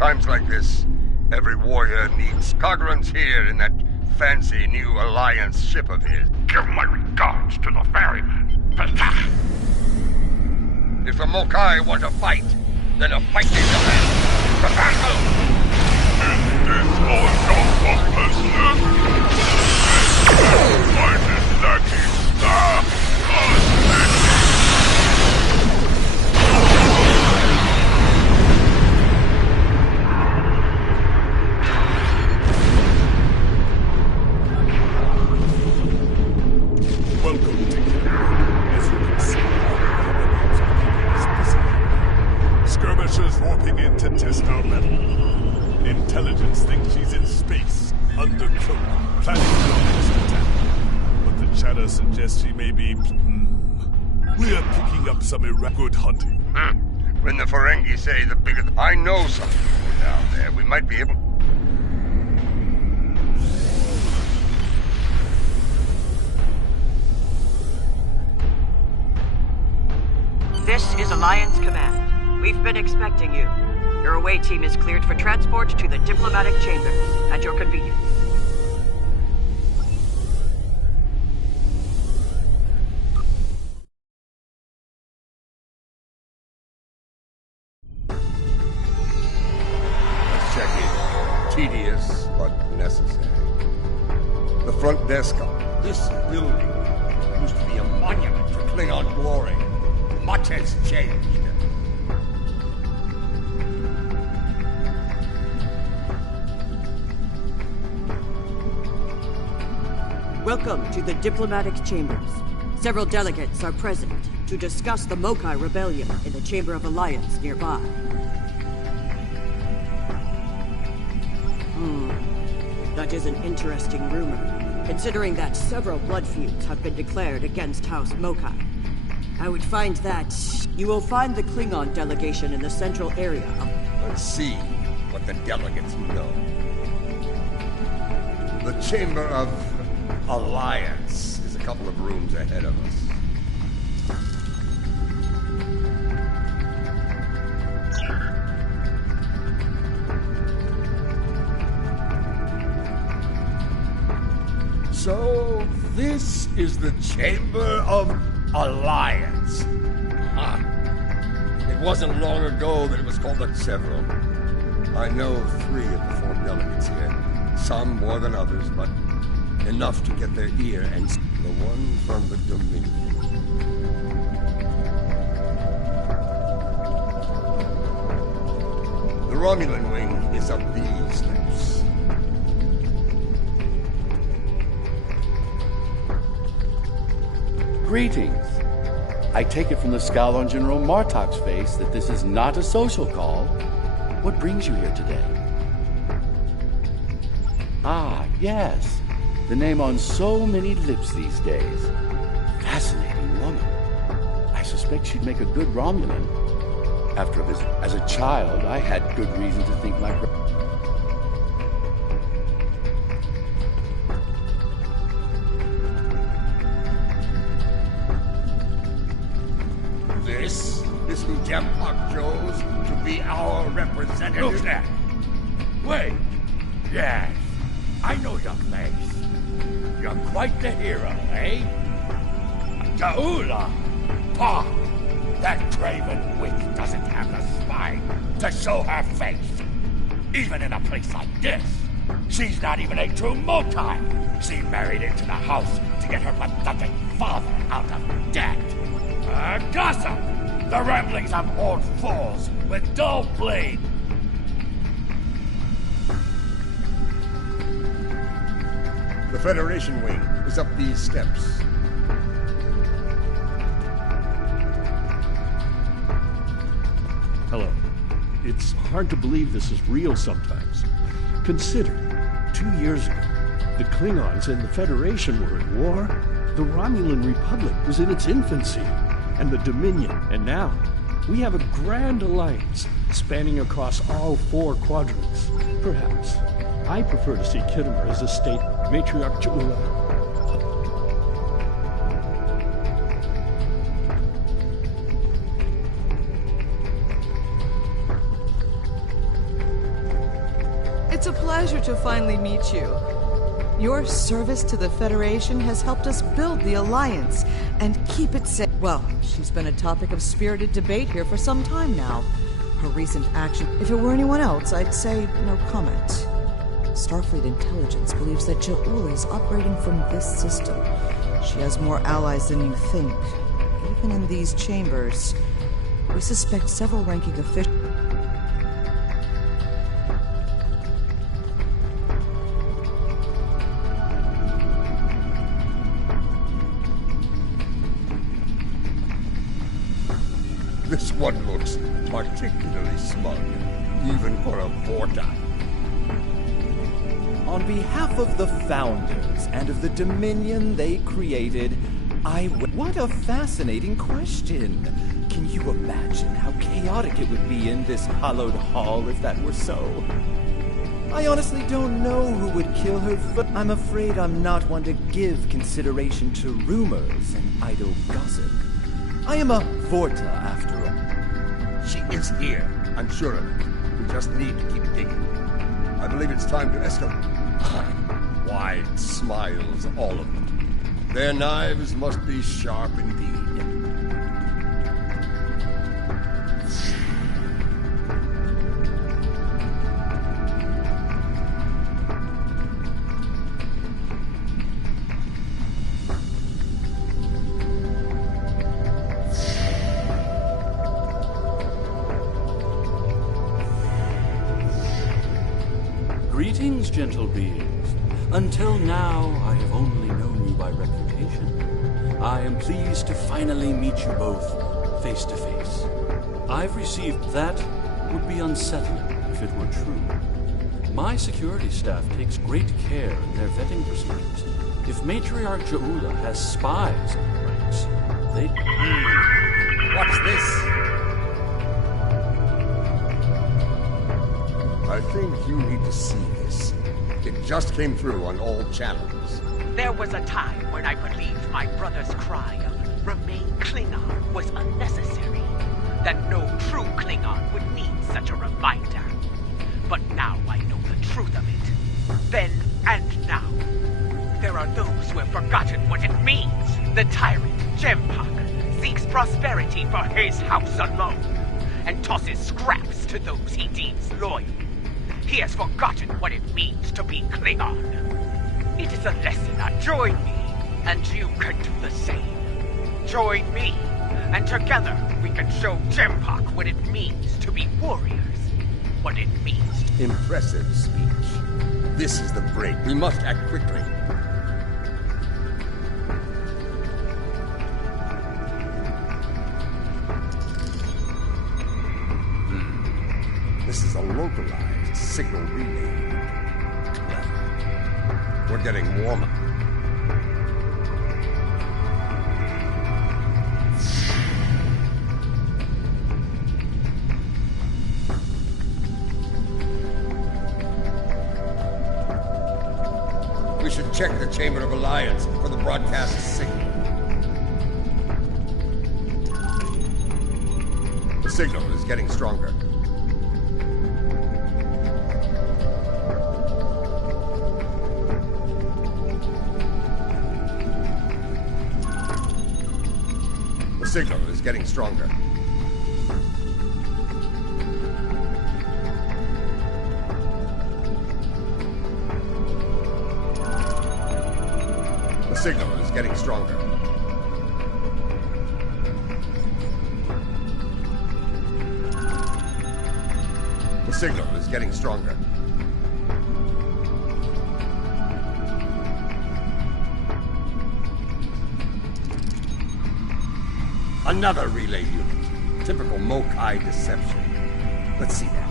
times like this, every warrior needs Cogran's here in that fancy new Alliance ship of his. Give my regards to the ferryman. If the Mokai want to fight, then a fight needs to happen. Is this all your personal? Fight is lacking. Welcome to Hier. As you can see, skirmishers warping in to test our metal. Intelligence thinks she's in space, under cloak, planning for the next attack. But the chatter suggests she may be... We're picking up some good hunting. When the Ferengi say the bigger... I know something down there. We might be able... This is Alliance Command. We've been expecting you. Your away team is cleared for transport to the diplomatic chambers at your convenience. Let's check in. Tedious, but necessary. The front desk up. This building used to be a monument to Klingon glory. Much has changed. Welcome to the diplomatic chambers. Several delegates are present to discuss the Mokai rebellion in the Chamber of Alliance nearby. That is an interesting rumor, considering that several blood feuds have been declared against House Mokai. I would find that you will find the Klingon delegation in the central area of... Let's see what the delegates know. The Chamber of Alliance is a couple of rooms ahead of us. So, this is the Chamber of Alliance. Huh. It wasn't long ago that it was called the Several. I know 3 of the 4 delegates here. Some more than others, but enough to get their ear, and the one from the Dominion. The Romulan wing is up these steps. Greetings. I take it from the scowl on General Martok's face that this is not a social call. What brings you here today? Ah, yes. The name on so many lips these days. Fascinating woman. I suspect she'd make a good Romulan. After a visit as a child, I had good reason to think my... This is who Jempak chose to be our representative. Who's that? Wait. Yes. I know your face. You're quite the hero, eh? Ta'ula! Pah! That craven witch doesn't have the spine to show her face. Even in a place like this, she's not even a true Mokai. She married into the house to get her pathetic father out of debt. Gossip! The ramblings of old fools with dull blade. The Federation wing is up these steps. Hello. It's hard to believe this is real sometimes. Consider, 2 years ago, the Klingons and the Federation were at war, the Romulan Republic was in its infancy, and the Dominion, and now we have a grand alliance spanning across all 4 quadrants. Perhaps. I prefer to see Kittimer as a state matriarch Ta'ula. a pleasure to finally meet you. Your service to the Federation has helped us build the Alliance and keep it safe. Well, she's been a topic of spirited debate here for some time now. Her recent action... If it were anyone else, I'd say no comment. Starfleet Intelligence believes that Ja'ula is operating from this system. She has more allies than you think. Even in these chambers, we suspect several ranking officials... This one looks particularly smug, even for a Vorta. On behalf of the Founders and of the Dominion they created, What a fascinating question. Can you imagine how chaotic it would be in this hallowed hall if that were so? I honestly don't know who would kill her I'm afraid I'm not one to give consideration to rumors and idle gossip. I am a Vorta, after all. She is here, I'm sure of it. We just need to keep digging. I believe it's time to escalate. Wide smiles, all of them. Their knives must be sharp indeed. Greetings, gentle beings. Until now, I have only known you by reputation. I am pleased to finally meet you both face to face. I've received that would be unsettling if it were true. My security staff takes great care in their vetting procedures. If Matriarch Ja'ula has spies in the ranks, they... What's this? I think you need to see this. It just came through on all channels. There was a time when I believed my brother's cry of "Remain Klingon" was unnecessary. That no true Klingon would need such a reminder. But now I know the truth of it. Then and now. There are those who have forgotten what it means. The tyrant, Jempak, seeks prosperity for his house alone, and tosses scraps to those he deems loyal. He has forgotten what it means to be Klingon. It is a lesson. Join me, and you can do the same. Join me, and together we can show Jempak what it means to be warriors. What it means. Impressive speech. This is the break. We must act quickly. This is a localized signal relay. Clever. We're getting warmer. We should check the Chamber of Alliance for the broadcast signal. The signal is getting stronger. The signal is getting stronger. The signal is getting stronger. The signal is getting stronger. Another relay unit. Typical Mokai deception. Let's see that.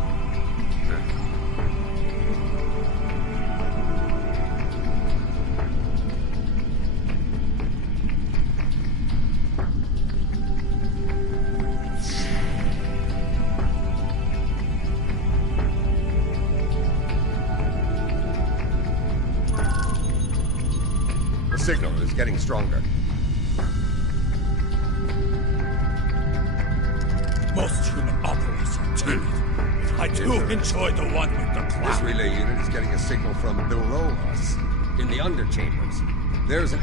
The signal is getting stronger. Most human operators are timid. It I do enjoy the one with the cloud. This relay unit is getting a signal from below us, in the underchambers. There's an...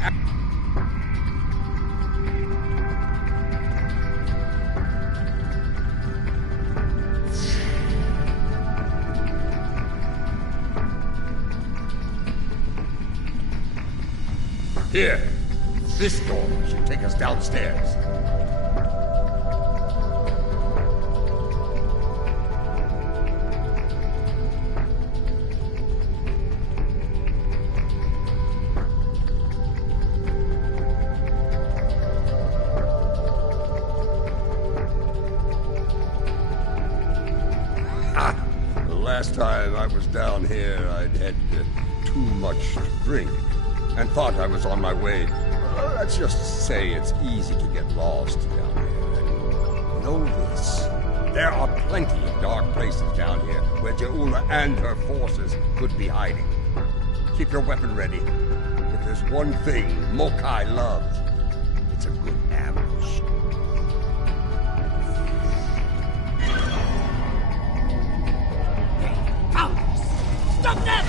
Here. This door should take us downstairs. The last time I was down here, I'd had too much to drink and thought I was on my way. Let's just say it's easy to get lost down here. And know this. There are plenty of dark places down here where Je'ula and her forces could be hiding. Keep your weapon ready. If there's one thing Mokai loves, it's a good ambush. Stop them!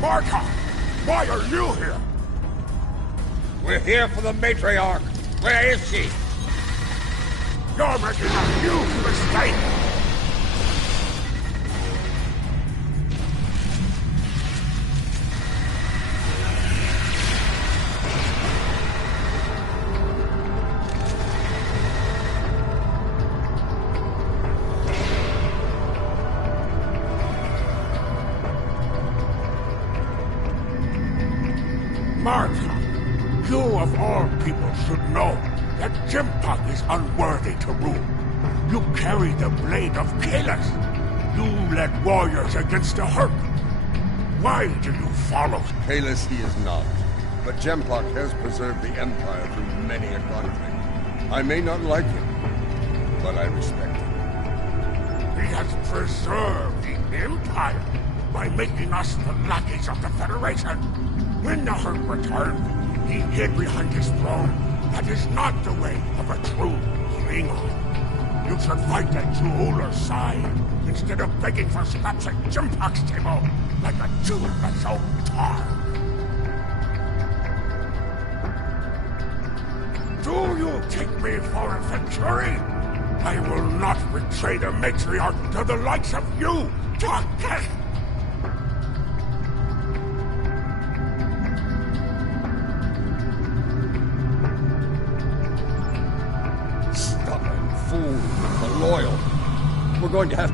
Marta! Why are you here? We're here for the matriarch. Where is she? You're making a huge mistake! Marta, you of all people should know that Jimpak is unworthy to rule. You carry the blade of Kalis. You led warriors against the Herc. Why do you follow? Kalis he is not, but Jempak has preserved the Empire through many a conflict. I may not like him, but I respect him. He has preserved the Empire by making us the lackeys of the Federation. When the Herc returned, he hid behind his throne. That is not the way of a true Klingon. You should fight at Je'ula's side, instead of begging for scraps at Jimpak's table, like a Jew that's old tar. Do you take me for a Venturi? I will not betray the matriarch to the likes of you, Doctor! Fool, but loyal. We're going to have...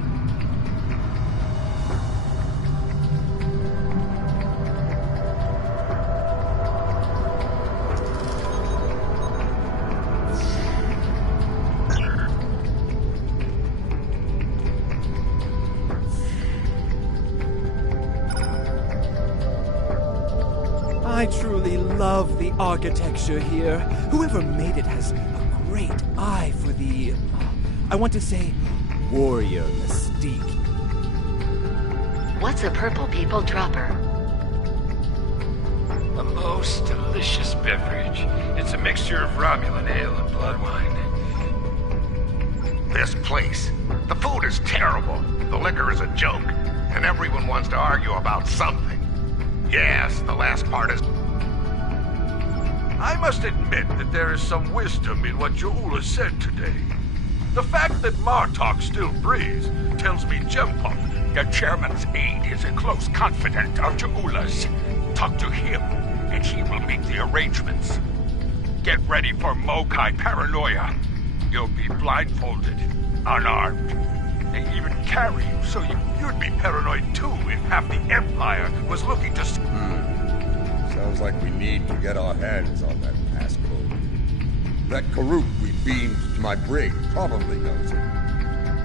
I truly love the architecture here. Whoever made it has a great eye for the... I want to say, warrior mystique. What's a purple people dropper? A most delicious beverage. It's a mixture of Romulan ale and blood wine. This place. The food is terrible. The liquor is a joke. And everyone wants to argue about something. Yes, the last part is... I must admit that there is some wisdom in what Je'ula said today. The fact that Martok still breathes tells me Jempak, the chairman's aide, is a close confidant of Je'ula's. Talk to him, and he will make the arrangements. Get ready for Mokai paranoia. You'll be blindfolded, unarmed. They even carry you, so you'd be paranoid too if half the Empire was looking to... Sounds like we need to get our hands on that passcode. That Karuk we beamed to my brig probably knows it.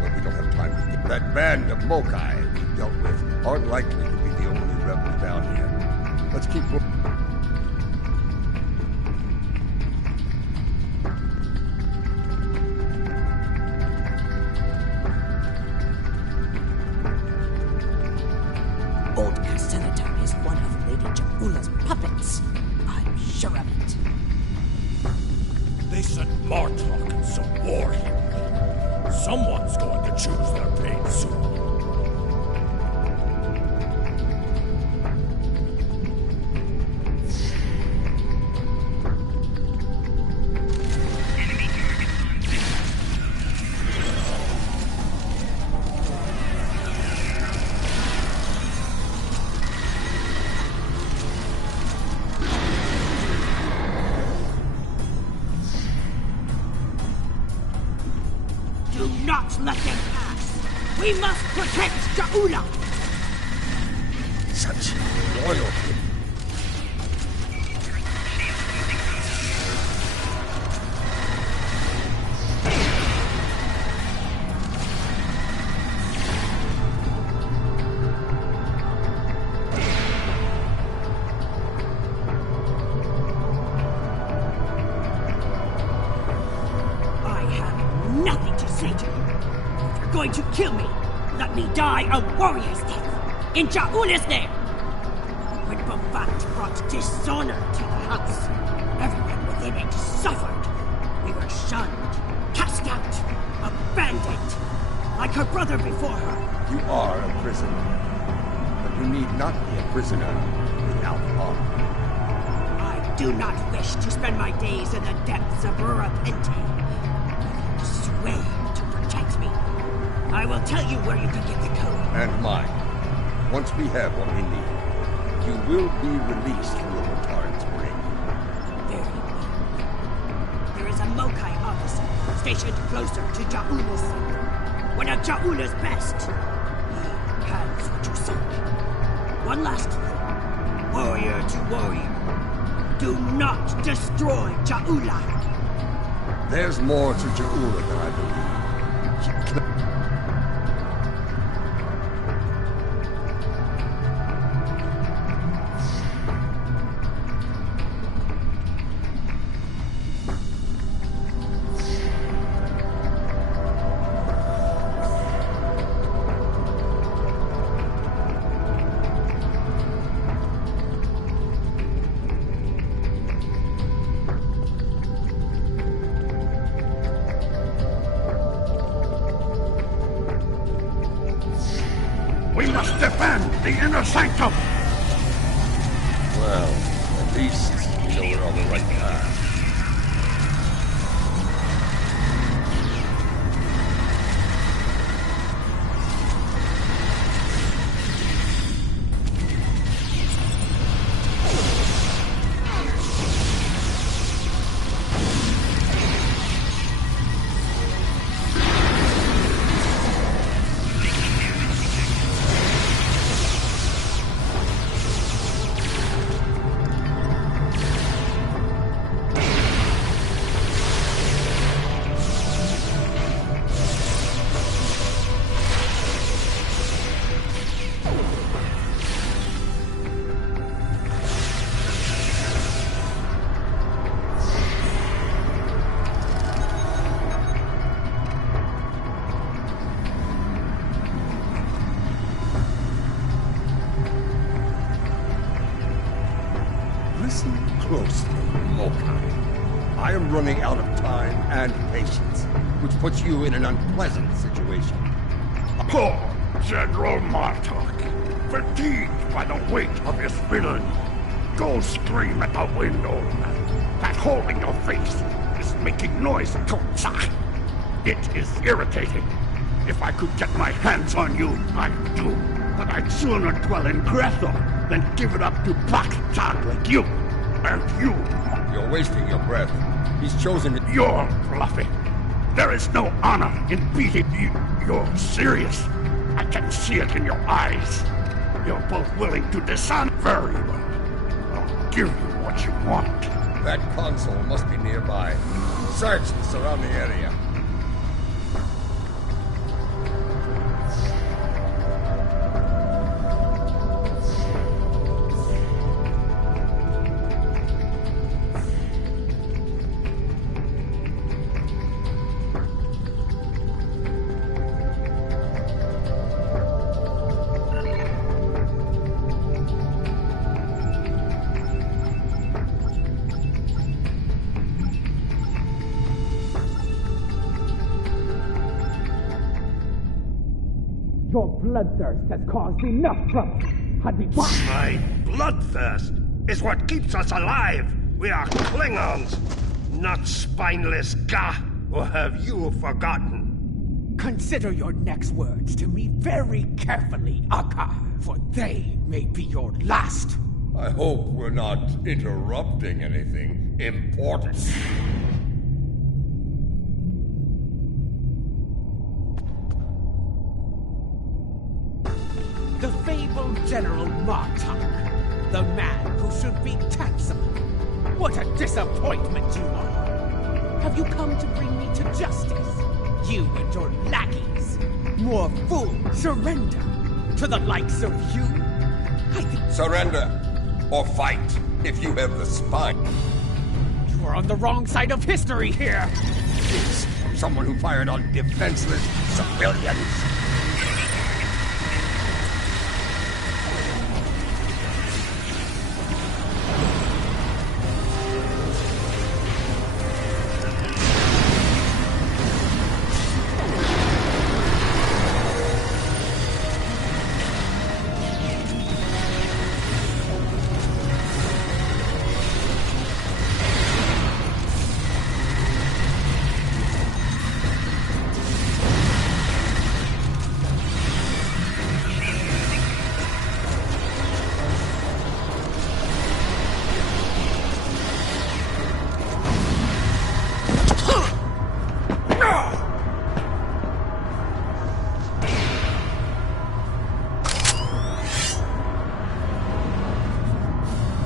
But we don't have time to get... That band of Mokai we dealt with aren't likely to be the only rebels down here. Let's keep... Old Castellitar is be Ja'ula's puppets. I'm sure of it. They sent Martok and some war here. Someone's going to choose their fate soon. Do not let them pass! We must protect Ja'ula! Such loyalty. Nothing to say to you. If you're going to kill me, let me die a warrior's death, in Ja'ula's name! When Bovat brought dishonor to the house, everyone within it suffered. We were shunned, cast out, abandoned, like her brother before her. You are a prisoner, but you need not be a prisoner without honor. I do not wish to spend my days in the depths of Urapente. Swear to protect me. I will tell you where you can get the code. And mine. Once we have what we need, you will be released through a retardant's ring. Very well. There is a Mokai officer stationed closer to Ja'ula's center. One of Ja'ula's best. He has what you seek. One last thing. Warrior to warrior. Do not destroy Ja'ula. There's more to Ja'ula than I believe. We must defend the inner sanctum! Well, at least we know we're on the right path. Listen closely, Mokai. I am running out of time and patience, which puts you in an unpleasant situation. Poor General Martok, fatigued by the weight of his villainy. Go scream at the wind, old man. That hole in your face is making noise, Totsak. It is irritating. If I could get my hands on you, I'd do. But I'd sooner dwell in Grethel than give it up to Bakhtag like you. And you. You're wasting your breath. He's chosen... You're bluffing. There is no honor in beating you. You're serious. I can see it in your eyes. You're both willing to dishonor. Very well. I'll give you what you want. That console must be nearby. Search the surrounding area. bloodthirst has caused enough trouble. Had we My bloodthirst is what keeps us alive. We are Klingons, not spineless Gah. Or have you forgotten? Consider your next words to me very carefully, Akka, for they may be your last. I hope we're not interrupting anything important. The fabled General Martok, the man who should be Tansel. What a disappointment you are! Have you come to bring me to justice? You and your lackeys. More fools. Surrender to the likes of you? I think... Surrender, or fight, if you have the spine. You are on the wrong side of history here. It's someone who fired on defenseless civilians.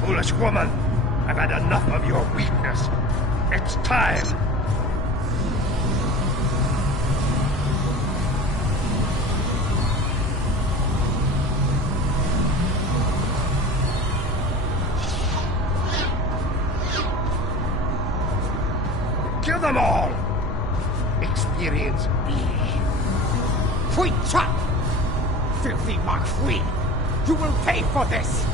Foolish woman, I've had enough of your weakness. It's time. Kill them all. Experience B. Sweet chop! Filthy Marquis! You will pay for this!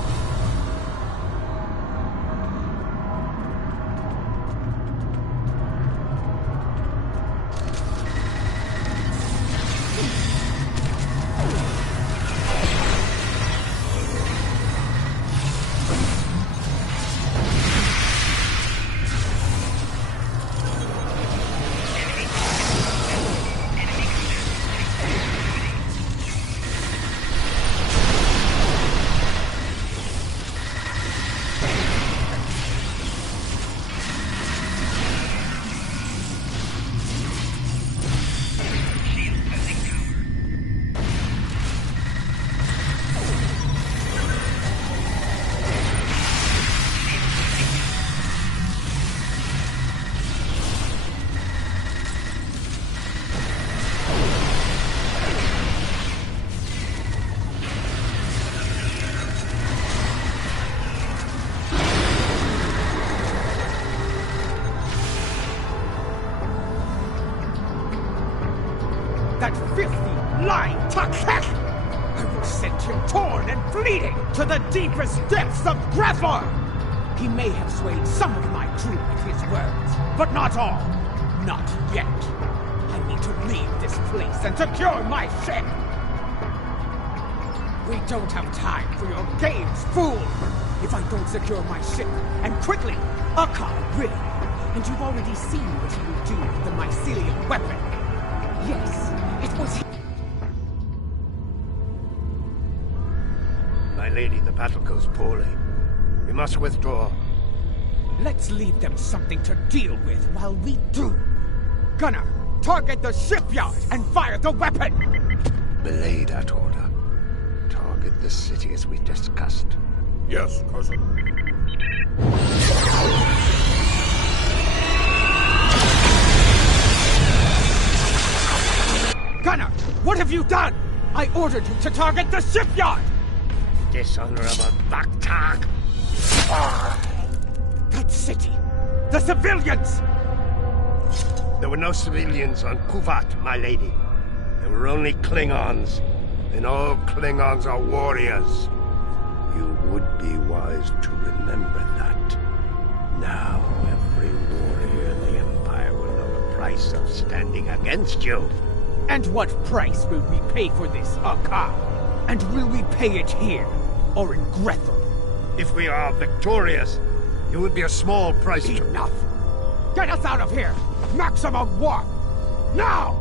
That filthy, lying Takhek! I will send him torn and bleeding to the deepest depths of Grethor! He may have swayed some of my crew with his words, but not all. Not yet. I need to leave this place and secure my ship! We don't have time for your games, fool! If I don't secure my ship, and quickly, Akka will. And you've already seen what he will do with the mycelium weapon. Yes, it was... My lady, the battle goes poorly. We must withdraw. Let's leave them something to deal with while we do. Gunner, target the shipyard and fire the weapon! Belay that order. Target the city as we discussed. Yes, cousin. Gunner, what have you done? I ordered you to target the shipyard! Dishonorable Baktak! That city! The civilians! There were no civilians on Kuvat, my lady. There were only Klingons. And all Klingons are warriors. You would be wise to remember that. Now every warrior in the Empire will know the price of standing against you. And what price will we pay for this, Akar? And will we pay it here, or in Grethel? If we are victorious, it would be a small price to... Enough! Get us out of here! Maximum warp! Now!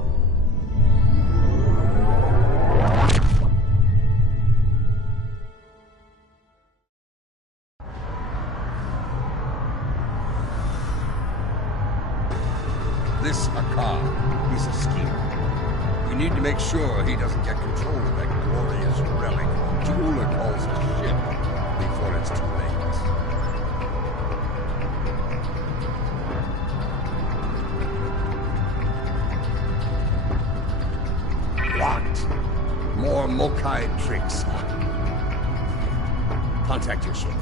This Akar, he's a schemer. We need to make sure he doesn't get control of that glorious relic Jula calls a ship before it's too late. What? More Mokai tricks. Contact your ship.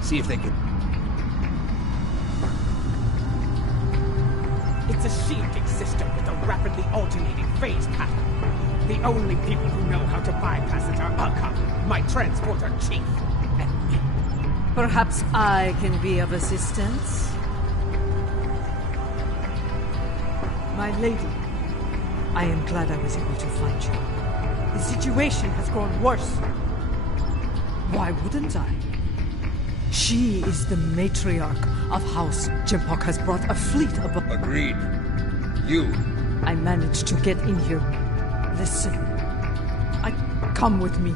See if they can... It's a shielding system with a rapidly alternating phase pattern. The only people who know how to bypass it are Akar, my transporter chief, and me. Perhaps I can be of assistance? My lady, I am glad I was able to find you. The situation has grown worse. Why wouldn't I? She is the matriarch of House Jimpok has brought a fleet above... Agreed. You. I managed to get in here. Listen. Come with me.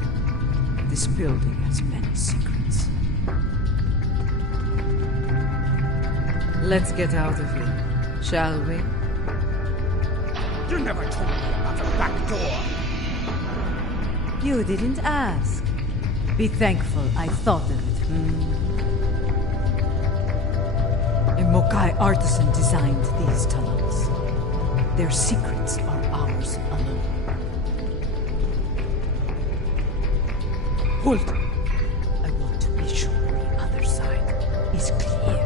This building has many secrets. Let's get out of here, shall we? You never told me about the back door. You didn't ask. Be thankful I thought of it, A Mokai artisan designed these tunnels. Their secrets are ours alone. Hold. I want to be sure the other side is clear.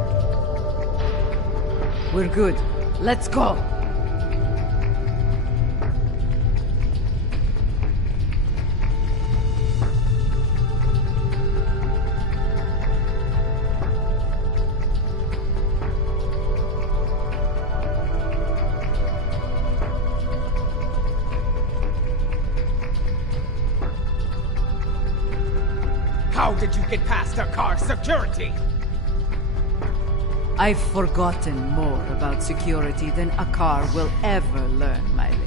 We're good. Let's go! How did you get past Akar's security? I've forgotten more about security than Akar will ever learn, my lady.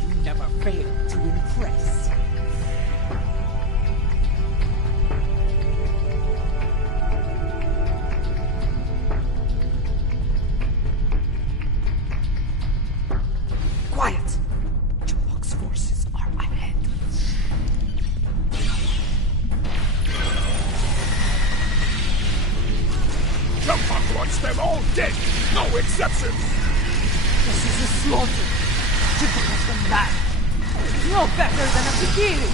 You never failed to impress. Quiet! Jimpok's forces are ahead. Jimpok wants them all dead! No exceptions! This is a slaughter. Jimpok has gone mad. No better than a Pikiri.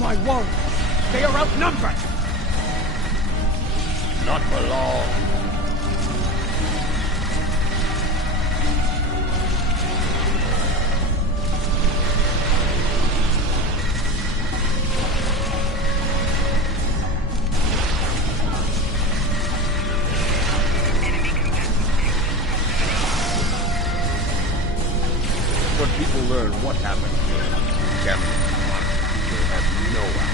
My warriors! They are outnumbered! Not for long. will learn what happened here, Jempok will have no idea.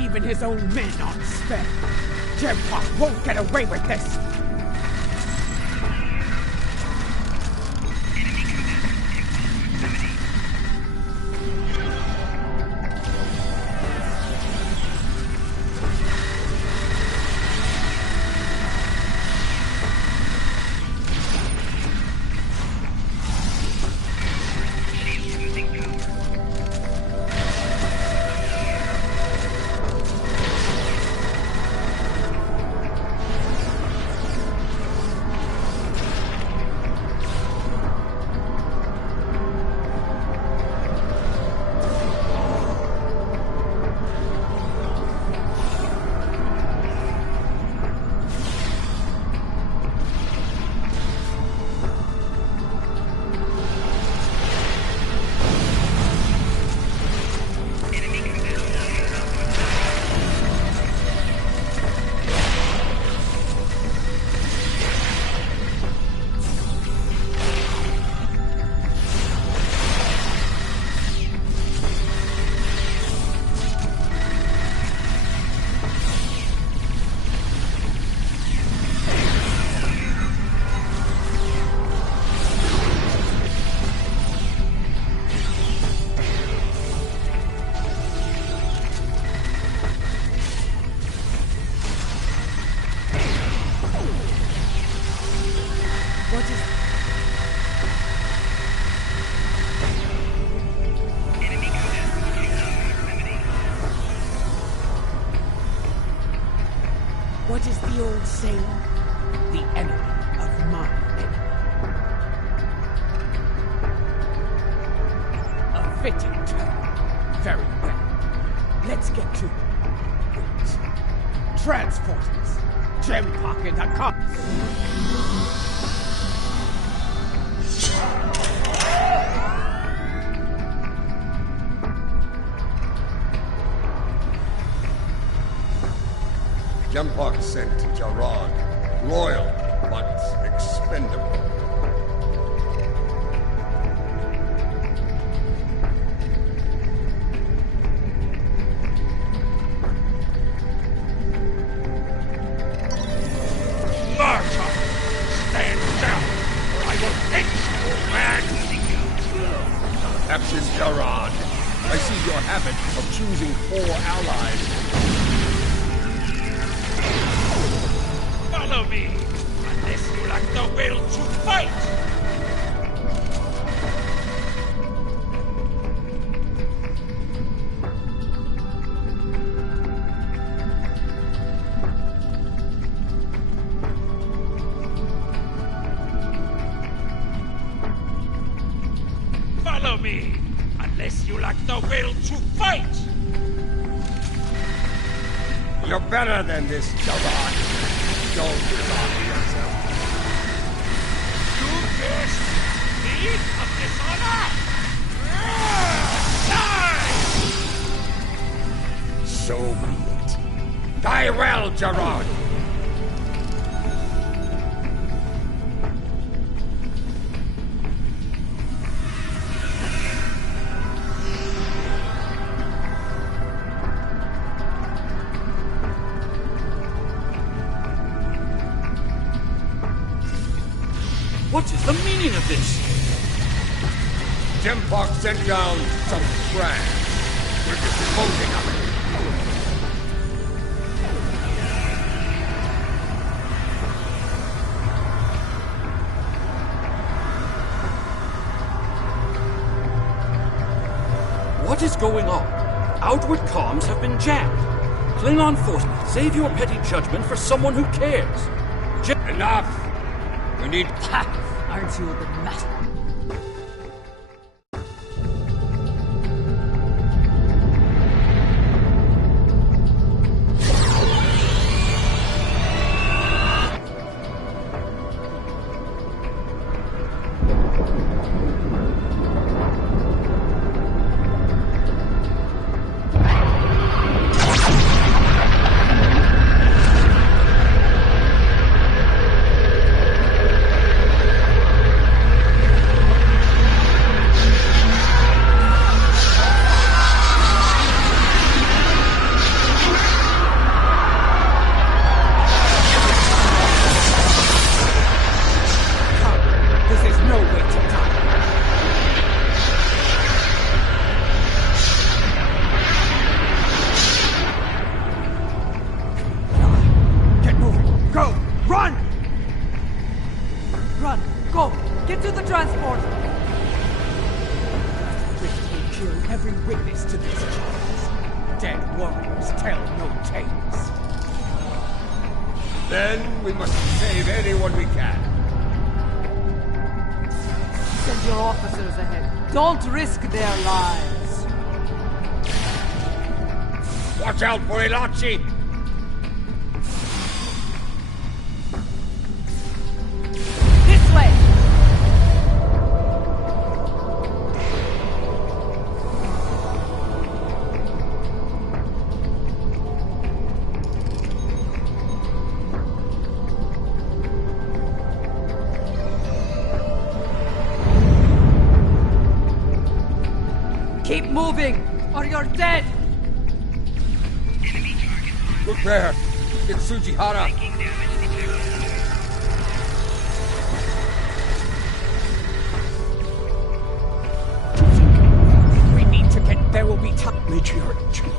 Even his own men aren't spared. Jempok won't get away with this! What is the old saying? The enemy of my enemy. A fitting term. Very well. Let's get to it. Wait. Transporters. Jempok and Hakon. Jempok sent Jarad, loyal but expendable. Marta! Stand down, or I will hit you, old man! Perhaps it's Jarad. I see your habit of choosing 4 allies. Follow me, unless you lack the will to fight! like the will to fight! You're better than this, Gerard. Don't dishonor yourself. You dare speak of dishonor? Die! So be it. Die well, Gerard. What is the meaning of this? Jempox sent down some trash. We're disposing of it. What is going on? Outward comms have been jammed. Klingon forces, save your petty judgment for someone who cares. Enough! We need... Aren't you the master? Then we must save anyone we can. Send your officers ahead. Don't risk their lives. Watch out for Elachi! This way! Keep moving, or you're dead! Look there! It's Sujihara! We need to get... There will be time... Matriarch Julia.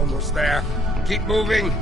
almost there. Keep moving.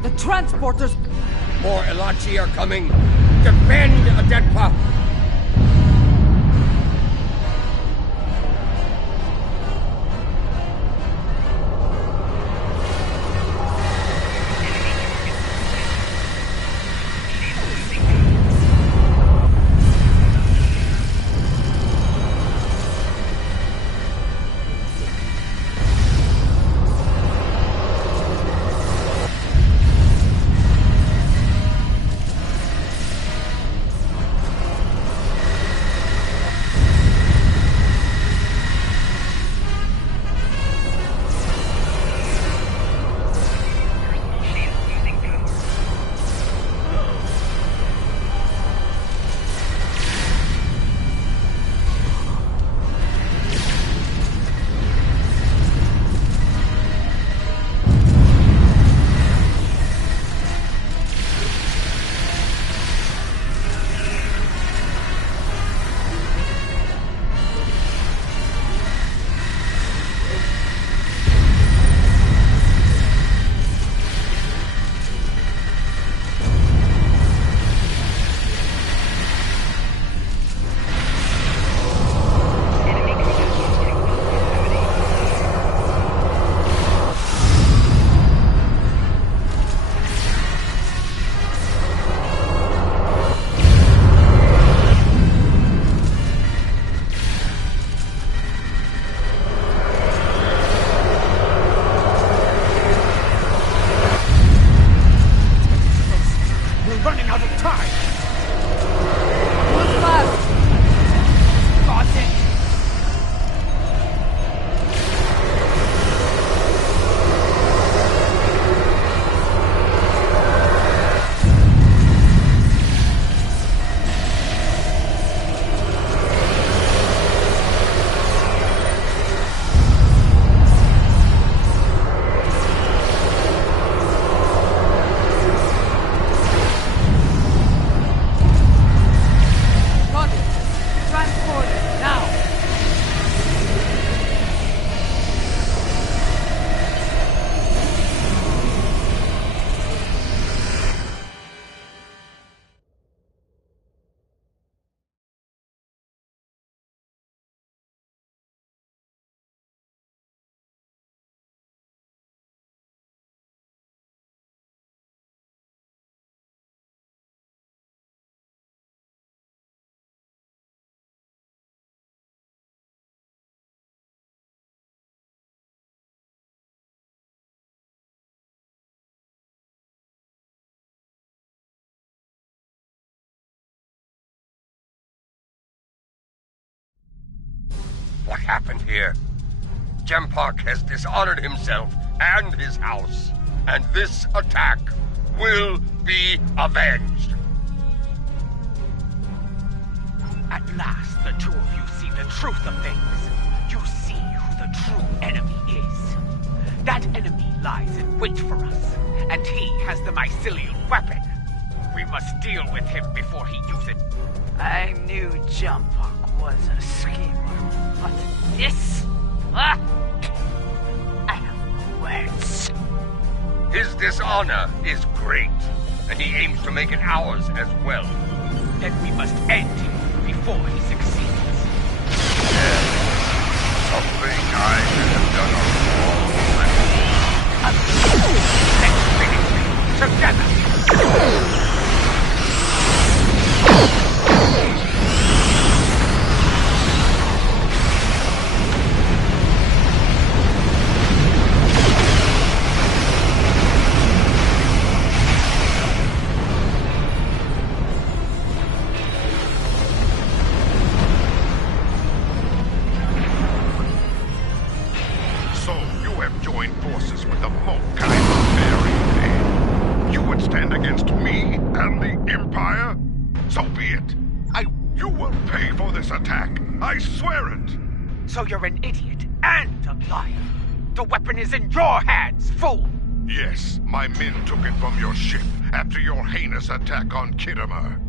The transporters! More Elachi are coming. Defend Adenpa! What happened here? Jempark has dishonored himself and his house, and this attack will be avenged. At last, the two of you see the truth of things. You see who the true enemy is. That enemy lies in wait for us, and he has the mycelial weapon. We must deal with him before he uses it. I knew Jempark was a schemer, but this... I have no words. His dishonor is great, and he aims to make it ours as well. Then we must end him before he succeeds. Yes. Something I should have done a long time ago. Let's finish him together! So you have joined forces with the Mokai Barbarian. You would stand against me and the Empire? So be it. You will pay for this attack. I swear it. So you're an idiot and a liar. The weapon is in your hands, fool! Yes, my men took it from your ship after your heinous attack on Kittimer.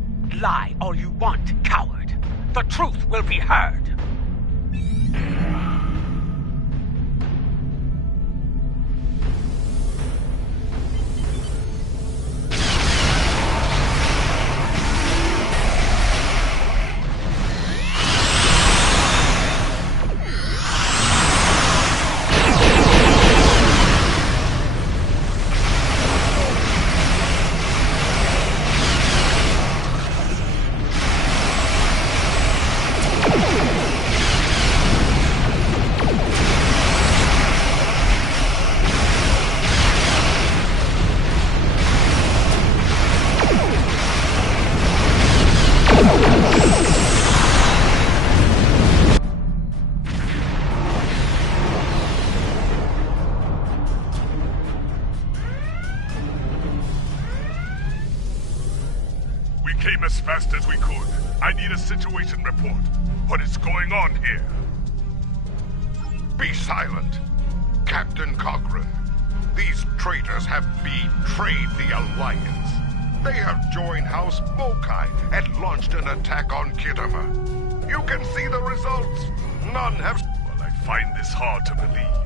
Lie all you want, coward. The truth will be heard. Came as fast as we could. I need a situation report. What is going on here? Be silent. Captain Cochrane. These traitors have betrayed the Alliance. They have joined House Mokai and launched an attack on Kittimer. You can see the results. None have... Well, I find this hard to believe.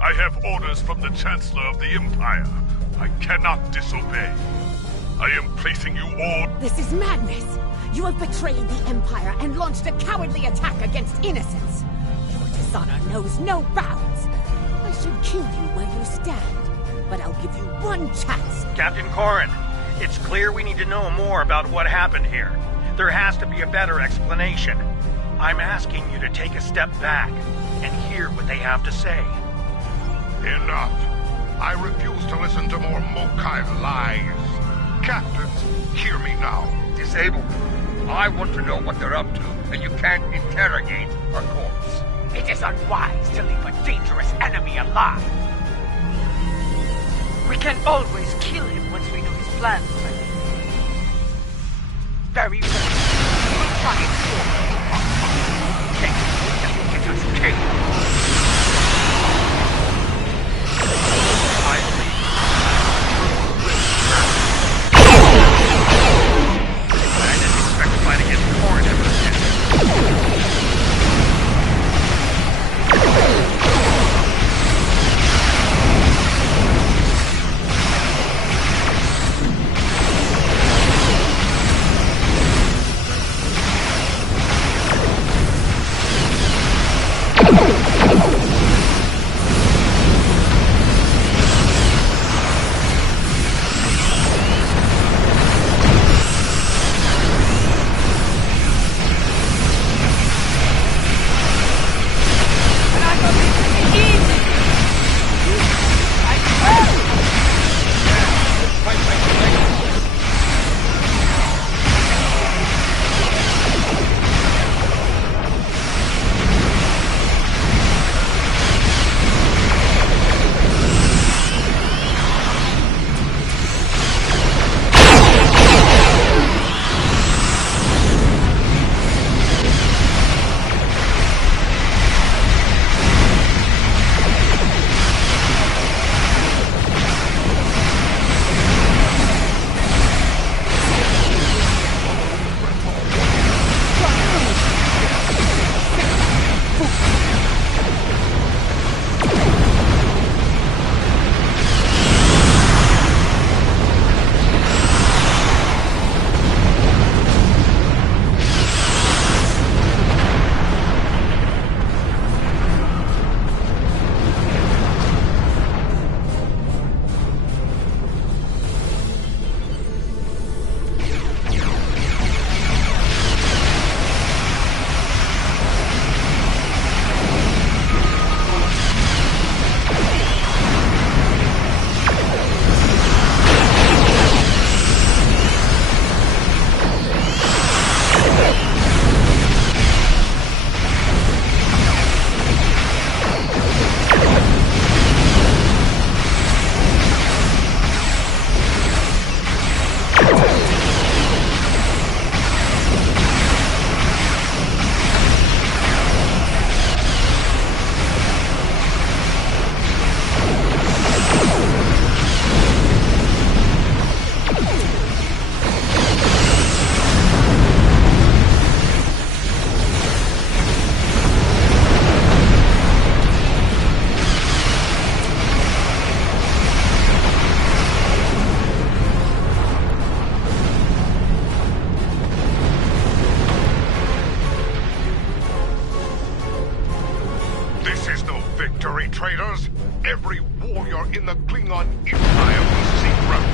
I have orders from the Chancellor of the Empire. I cannot disobey. I am placing you all... This is madness! You have betrayed the Empire and launched a cowardly attack against innocents! Your dishonor knows no bounds! I should kill you where you stand, but I'll give you one chance! Captain Corrin, it's clear we need to know more about what happened here. There has to be a better explanation. I'm asking you to take a step back and hear what they have to say. Enough! I refuse to listen to more Mokai lies. Captains, hear me now. Disable. I want to know what they're up to, and you can't interrogate a corpse. It is unwise to leave a dangerous enemy alive. We can always kill him once we know his plans. Very well. We'll try it soon. Then get us killed. I believe. I didn't expect to fight against Corrin ever again.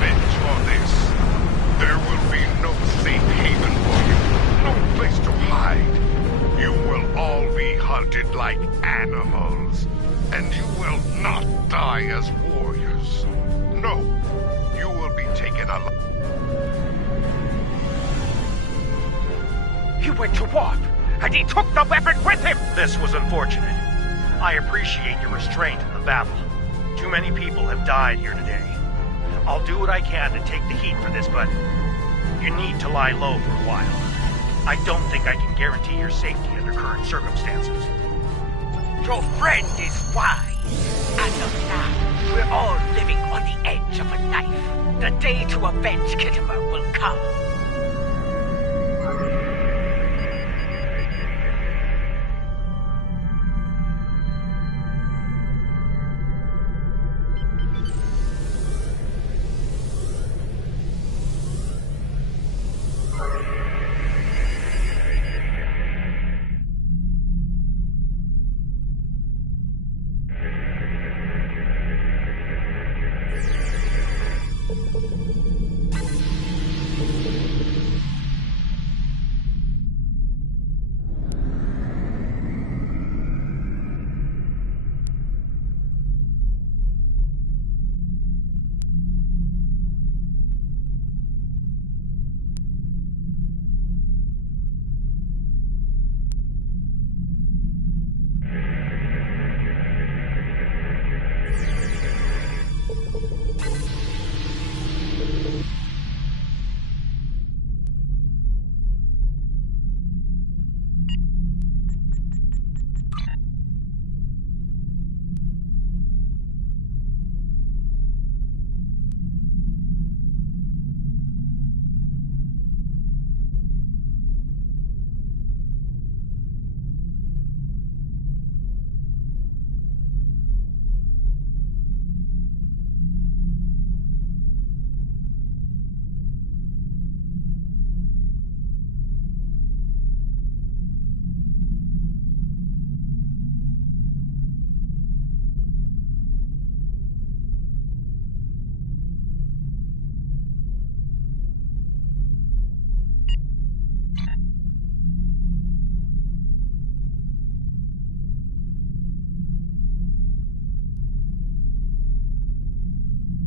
revenge for this. There will be no safe haven for you, no place to hide. You will all be hunted like animals, and you will not die as warriors. No, you will be taken alive. He went to war, and he took the weapon with him! This was unfortunate. I appreciate your restraint in the battle. Too many people have died here today. I'll do what I can to take the heat for this, but you need to lie low for a while. I don't think I can guarantee your safety under current circumstances. Your friend is wise. As of now, we're all living on the edge of a knife. The day to avenge Kittimer will come.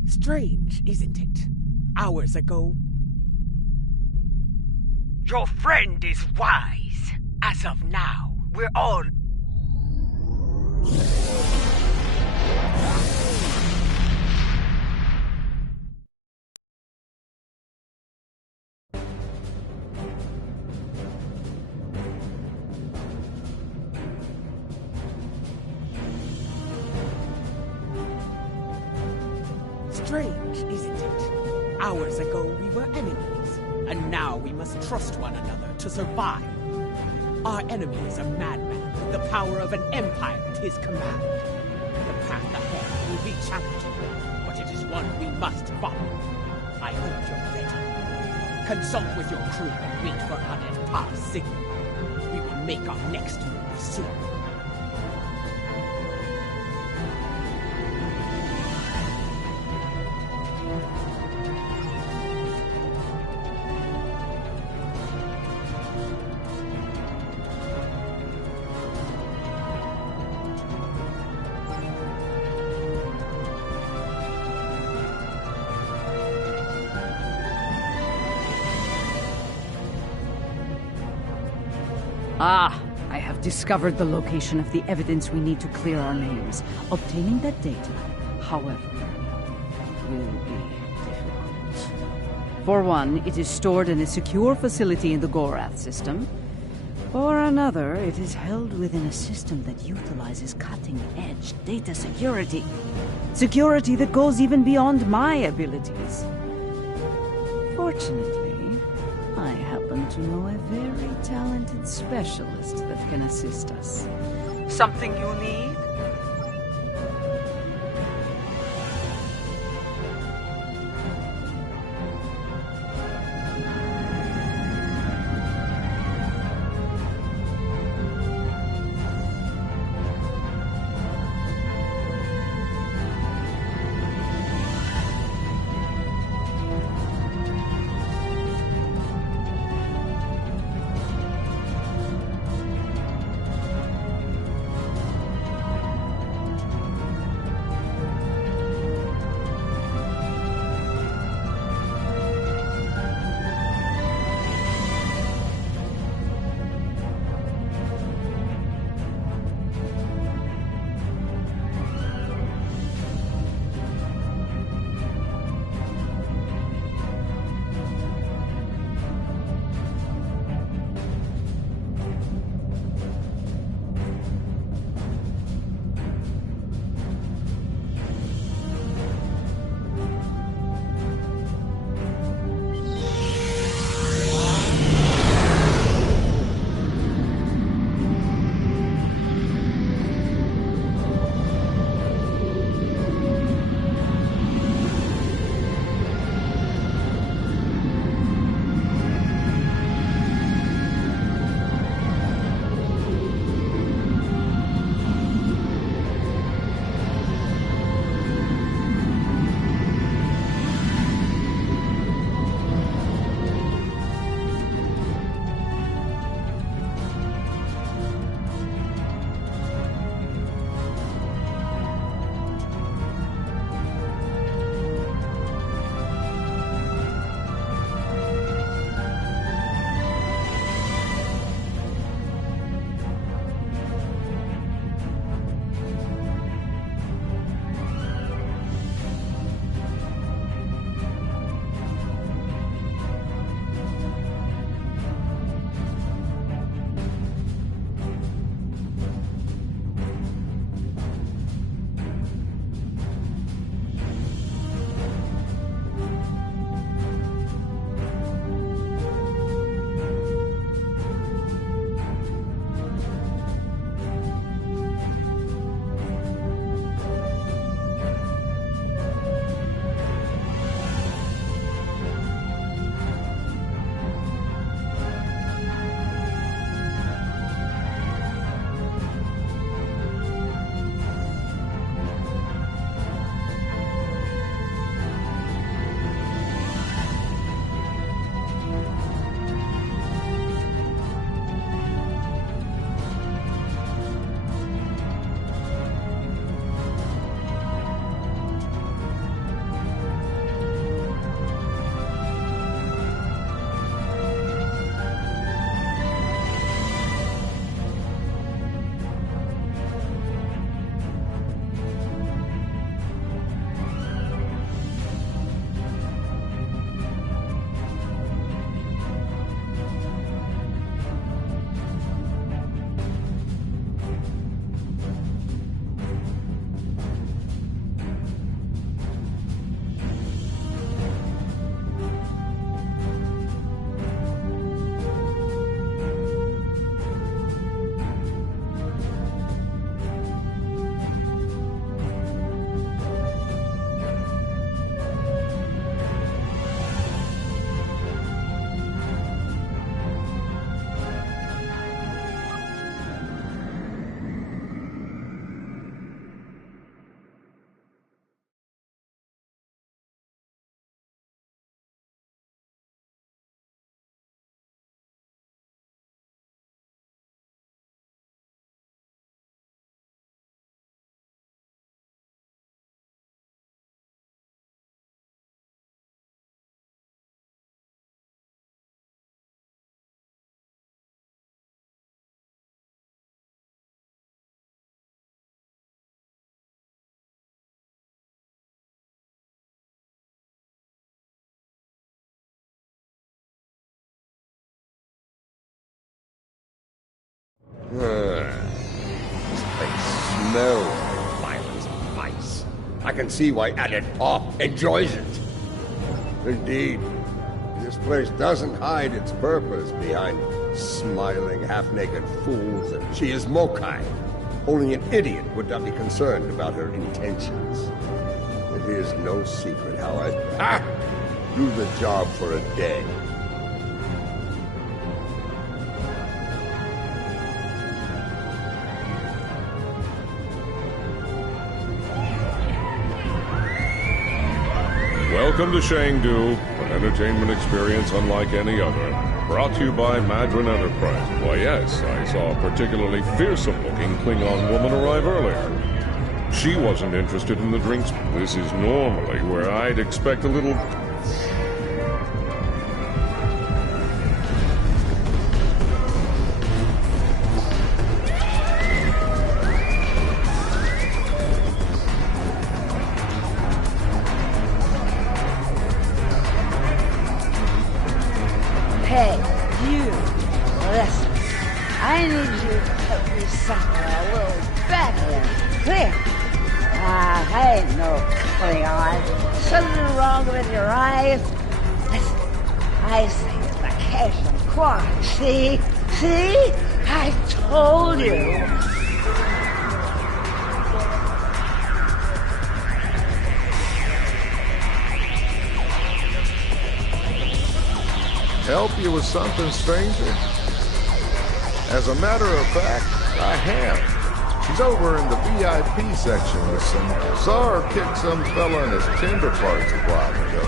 Strange, isn't it? Hours ago... Your friend is wise. As of now, we're all... Strange, isn't it? Hours ago we were enemies, and now we must trust one another to survive. Our enemy is a madman with the power of an empire at his command. The path ahead will be challenging, but it is one we must follow. I hope you're ready. Consult with your crew and wait for Uned Pa's signal. We will make our next move soon. Ah, I have discovered the location of the evidence we need to clear our names. Obtaining that data, however, will be difficult. For one, it is stored in a secure facility in the Gorath system. For another, it is held within a system that utilizes cutting-edge data security. Security that goes even beyond my abilities. Fortunately, I happen to know a very talented specialist that can assist us. Something you need? This place smells like violence and vice. I can see why Added Pop enjoys it. Indeed, this place doesn't hide its purpose behind smiling, half-naked fools. And she is Mokai. Only an idiot would not be concerned about her intentions. It is no secret how I do the job for a day. Welcome to Shangdu, an entertainment experience unlike any other. Brought to you by Madron Enterprise. Why, yes, I saw a particularly fearsome-looking Klingon woman arrive earlier. She wasn't interested in the drinks. This is normally where I'd expect a little... Hey, you, listen. I need you to put me somewhere a little better than clear. I ain't no Klingon. Something wrong with your eyes? Listen, I say it's the Cajun Quark. See? See? I told you. Help you with something, stranger? As a matter of fact, I have. She's over in the VIP section with some... Saw her kick some fella in his timber parts a while ago.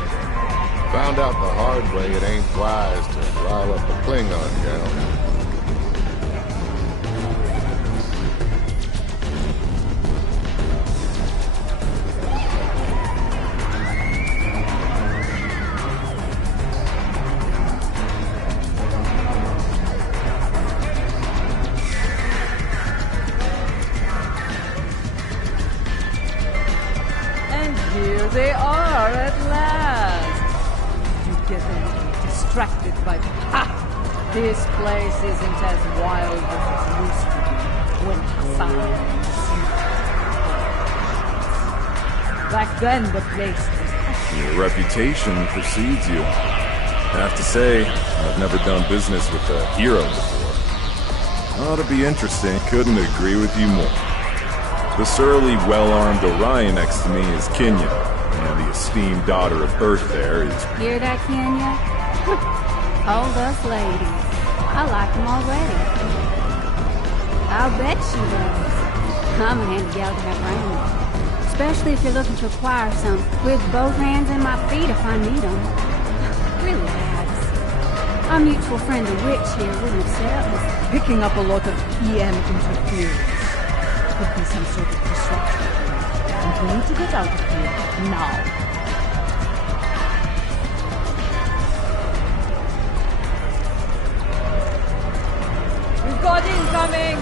Found out the hard way it ain't wise to rile up a Klingon gal. Here they are at last. You get them distracted by... Ha! This place isn't as wild as it used to be when Hassan and back then the place was... Your reputation precedes you. I have to say, I've never done business with a hero before. Ought to be interesting. Couldn't agree with you more. The surly, well-armed Orion next to me is Kenya, and the esteemed daughter of Earth there is... Hear that, Kenya? Hold us ladies. I like them already. I'll bet she does. I'm a handy gal to have around. Especially if you're looking to acquire some with both hands and my feet if I need them. Relax. Our mutual friend the witch here wouldn't accept. Picking up a lot of EM interference. Could be some sort of disruption. And we need to get out of here now. We've got incoming!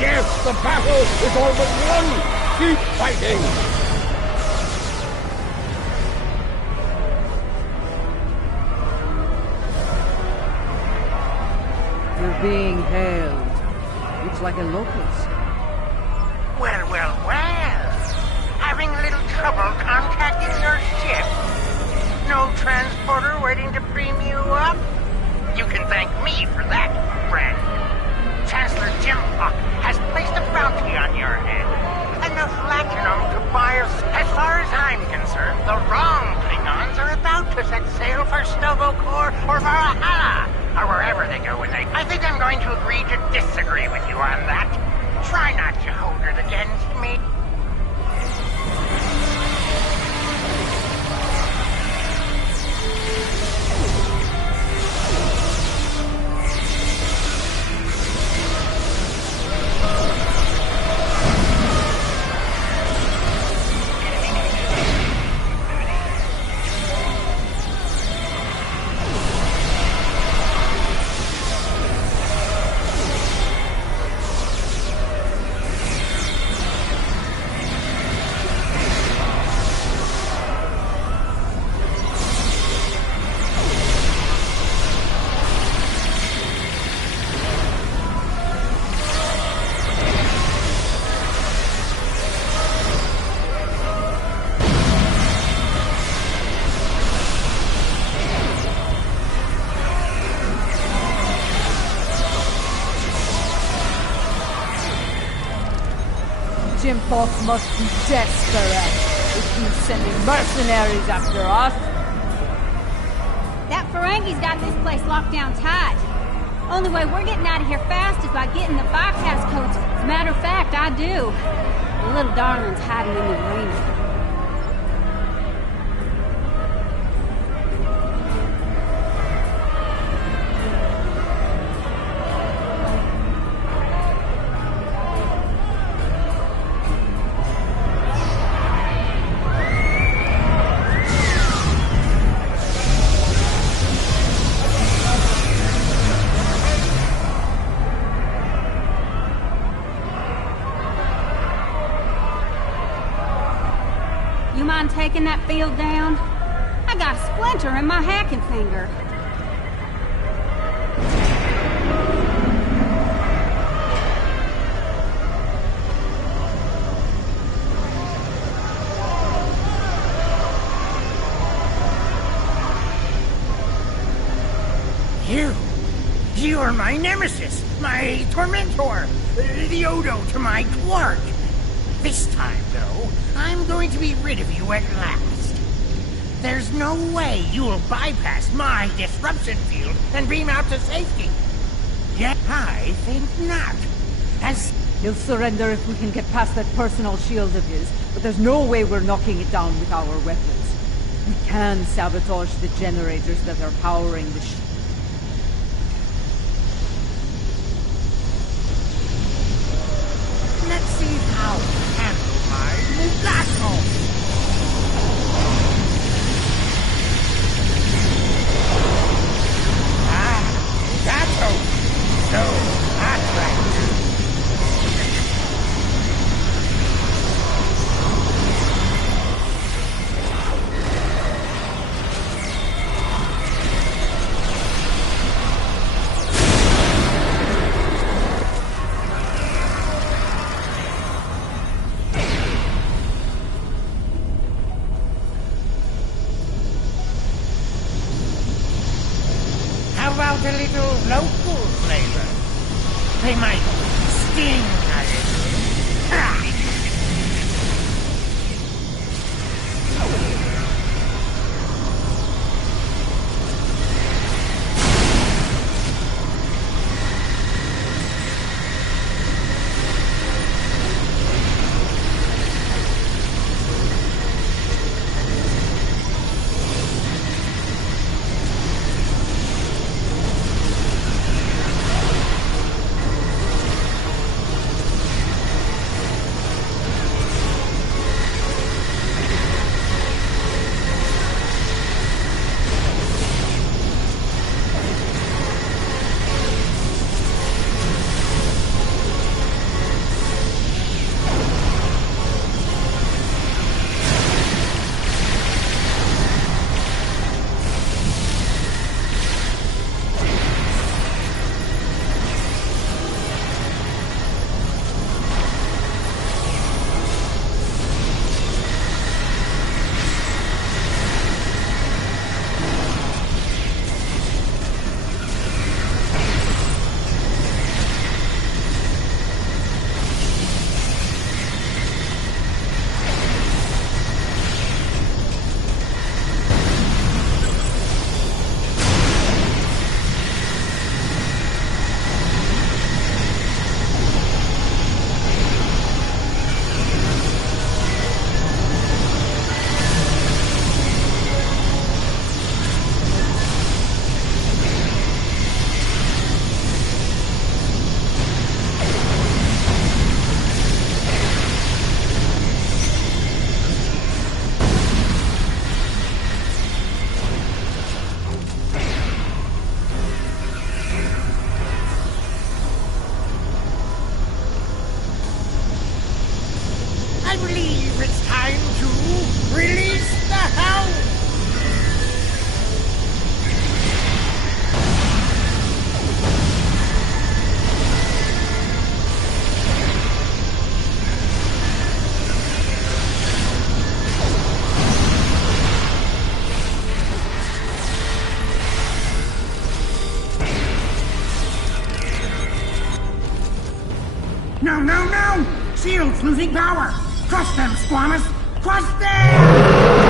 Yes, the battle is almost won! Keep fighting! You're being hailed. Looks like a locust. Well, well, well. Having a little trouble contacting your ship? No transporter waiting to beam you up? You can thank me for that, friend. Chancellor Jim Puck has placed a bounty on your head. Miles. As far as I'm concerned, the wrong Klingons are about to set sail for Stovokor or Valhalla, or wherever they go when they... I think I'm going to agree to disagree with you on that. Try not to hold it against me. Jim Fox must be desperate if he's sending mercenaries after us. That Ferengi's got this place locked down tight. Only way we're getting out of here fast is by getting the bypass codes. As a matter of fact, I do. The little darling's hiding in the arena. Taking that field down? I got a splinter in my hacking finger. You are my nemesis, my tormentor, the Odo to my Quark. This time, though, I'm going to be rid of you at last. There's no way you'll bypass my disruption field and beam out to safety. Yet I think not. As he'll surrender if we can get past that personal shield of his, but there's no way we're knocking it down with our weapons. We can sabotage the generators that are powering the ship. Let's see how we handle my Mugato. Mugato. So attractive. About a little local flavor. They might sting a little. Ha! no, no! Shield's losing power! Crush them, Squammus! Crush them!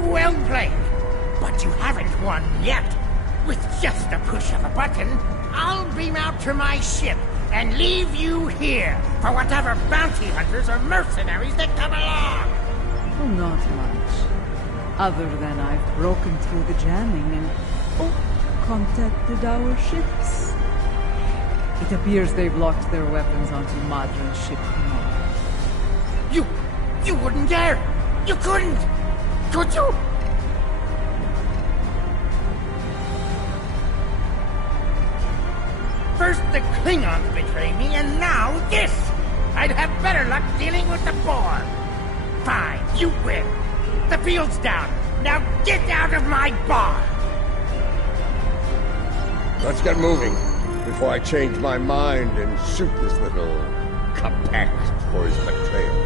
Well played. But you haven't won yet. With just a push of a button, I'll beam out to my ship and leave you here for whatever bounty hunters or mercenaries that come along. Oh, not much. Other than I've broken through the jamming and, contacted our ships. It appears they've locked their weapons onto Madra's ship now. You wouldn't dare! You couldn't! Could you? First the Klingons betray me, and now this! I'd have better luck dealing with the Borg. Fine, you win. The field's down. Now get out of my bar! Let's get moving before I change my mind and shoot this little Capex for his betrayal.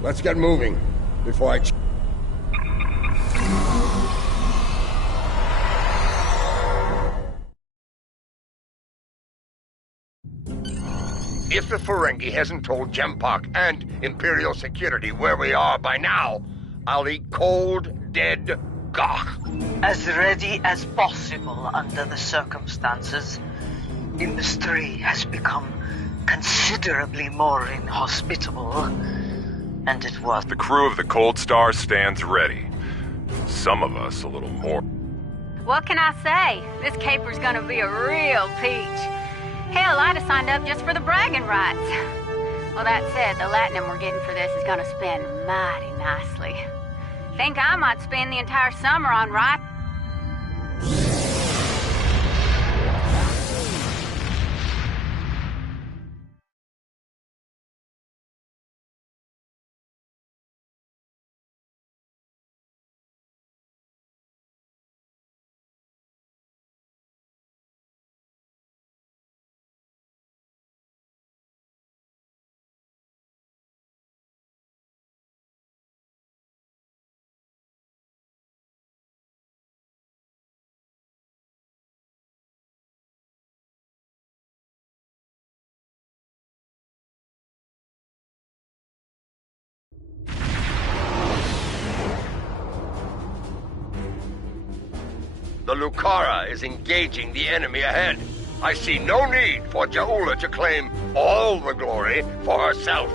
Let's get moving before I... If the Ferengi hasn't told Jempak and Imperial Security where we are by now, I'll eat cold, dead gagh. As ready as possible under the circumstances. Industry has become considerably more inhospitable, and it was... The crew of the Cold Star stands ready. Some of us a little more. What can I say? This caper's gonna be a real peach. Hell, I'd have signed up just for the bragging rights. Well, that said, the latinum we're getting for this is gonna spend mighty nicely. Think I might spend the entire summer on ripe... The Lucara is engaging the enemy ahead. I see no need for Ja'ula to claim all the glory for herself.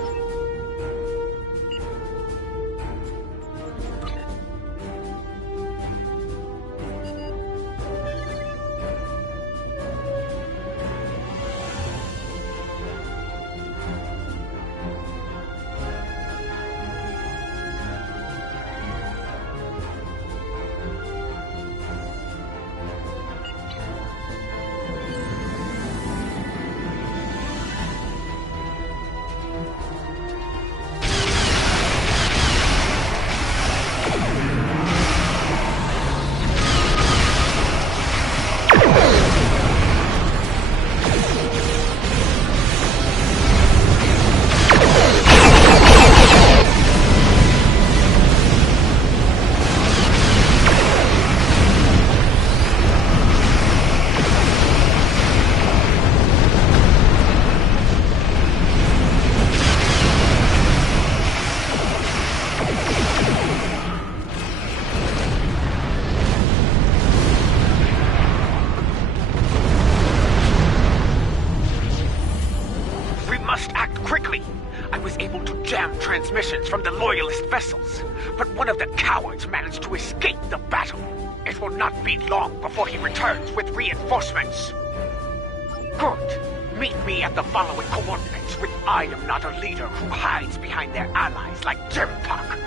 transmissions from the Loyalist vessels, but one of the cowards managed to escape the battle. It will not be long before he returns with reinforcements. Good. Meet me at the following coordinates with I am not a leader who hides behind their allies like Jimpuck.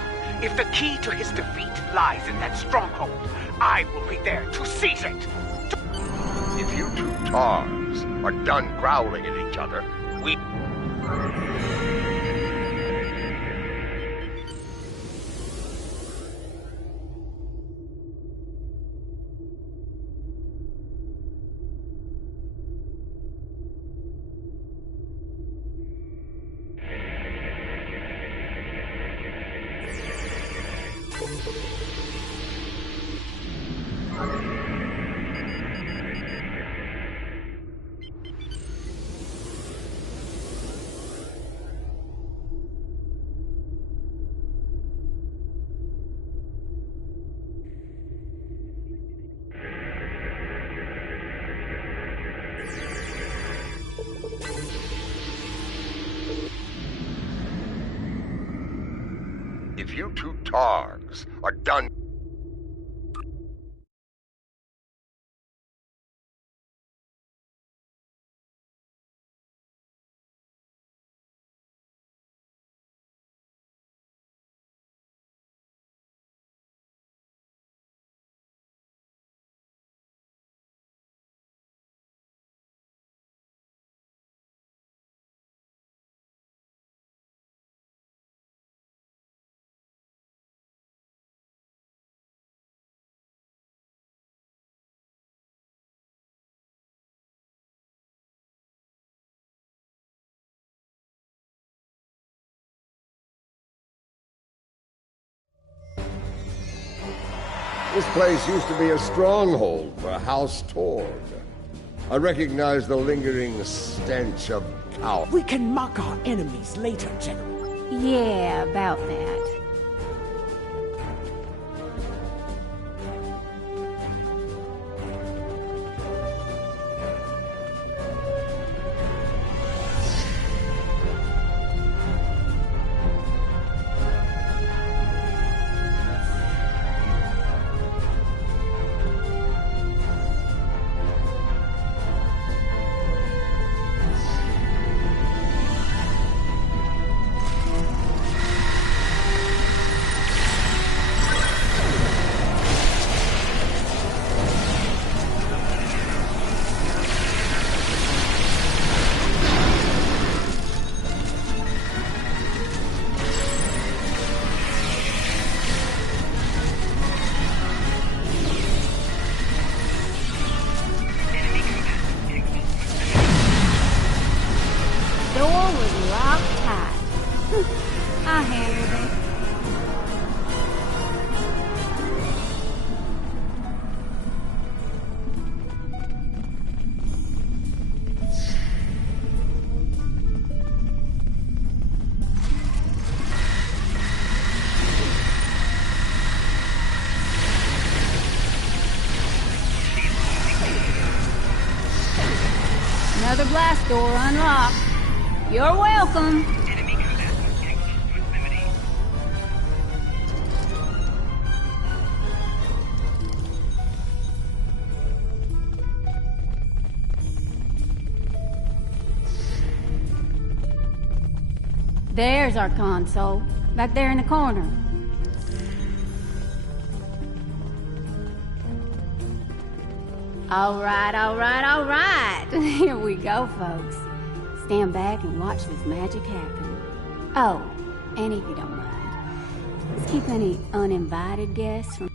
If the key to his defeat lies in that stronghold, I will be there to seize it. If you two Targs are done growling at each other, we... If you two Targs are done... This place used to be a stronghold for House Torg. I recognize the lingering stench of cow. We can mock our enemies later, General. Yeah, about that. I handled it. Another blast door unlocked. You're welcome. There's our console, back there in the corner. All right, all right, all right. Here we go, folks. Stand back and watch this magic happen. Oh, and if you don't mind, let's keep any uninvited guests from...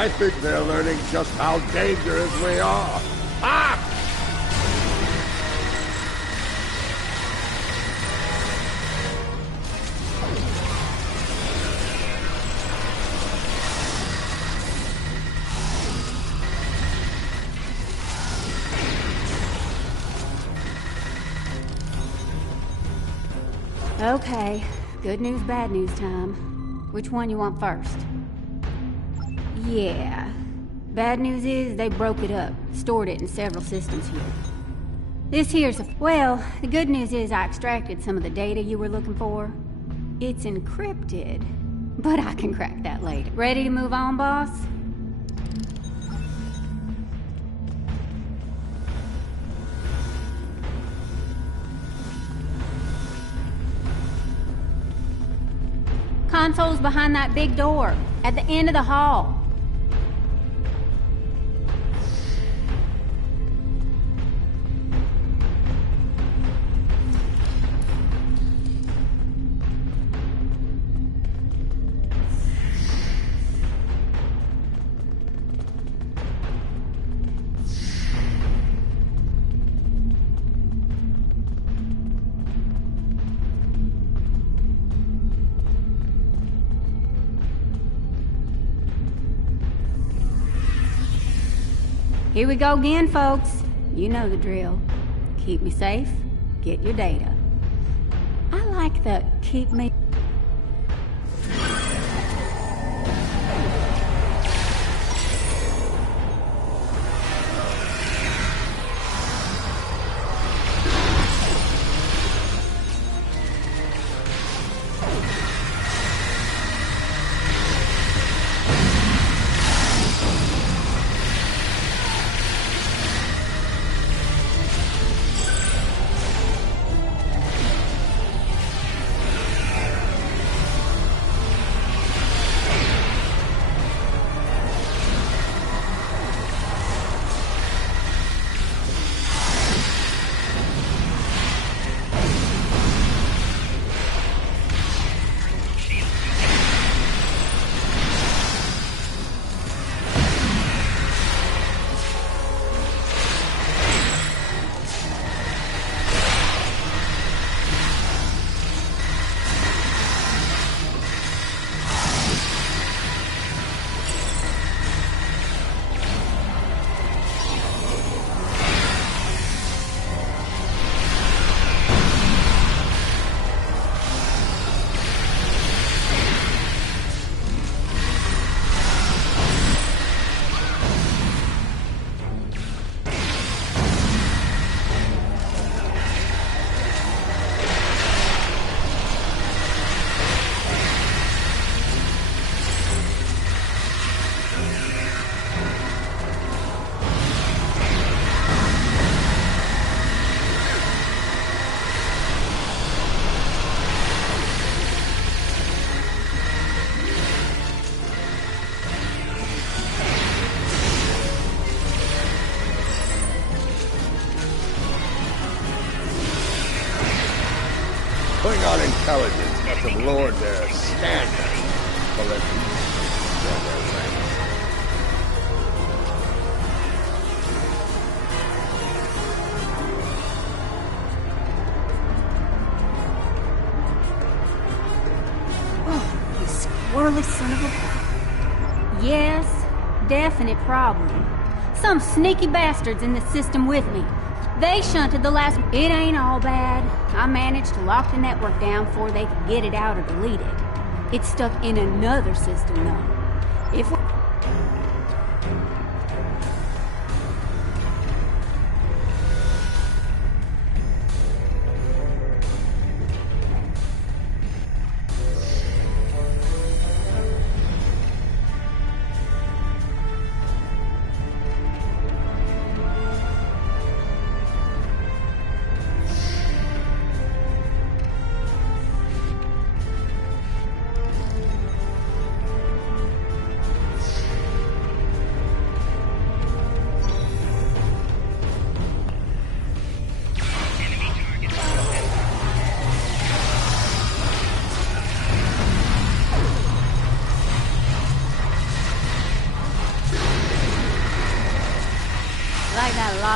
I think they're learning just how dangerous we are. Ah! Okay, good news, bad news time. Which one you want first? Yeah. Bad news is they broke it up, stored it in several systems here. This here's well, the good news is I extracted some of the data you were looking for. It's encrypted, but I can crack that later. Ready to move on, boss? Console's behind that big door, at the end of the hall. Here we go again, folks. You know the drill. Keep me safe, get your data. I like the keep me... Klingon intelligence must have lowered their standards to let them get their ranks. Oh, you squirrely son of a... Yes, definite problem. Some sneaky bastards in the system with me. They shunted the last... It ain't all bad. I managed to lock the network down before they could get it out or delete it. It's stuck in another system, though. If we...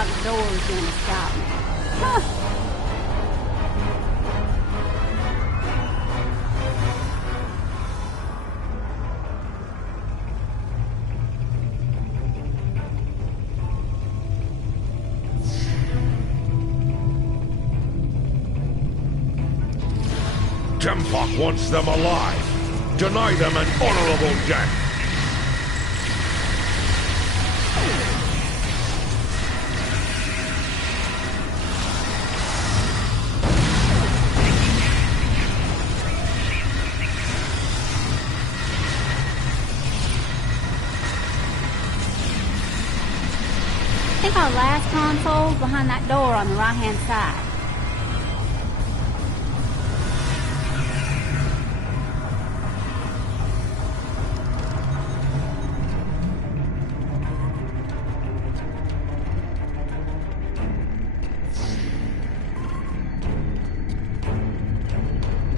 thought the door was going to stop me. Huh. Jempok wants them alive. Deny them an honorable death. I think our last console's behind that door on the right-hand side.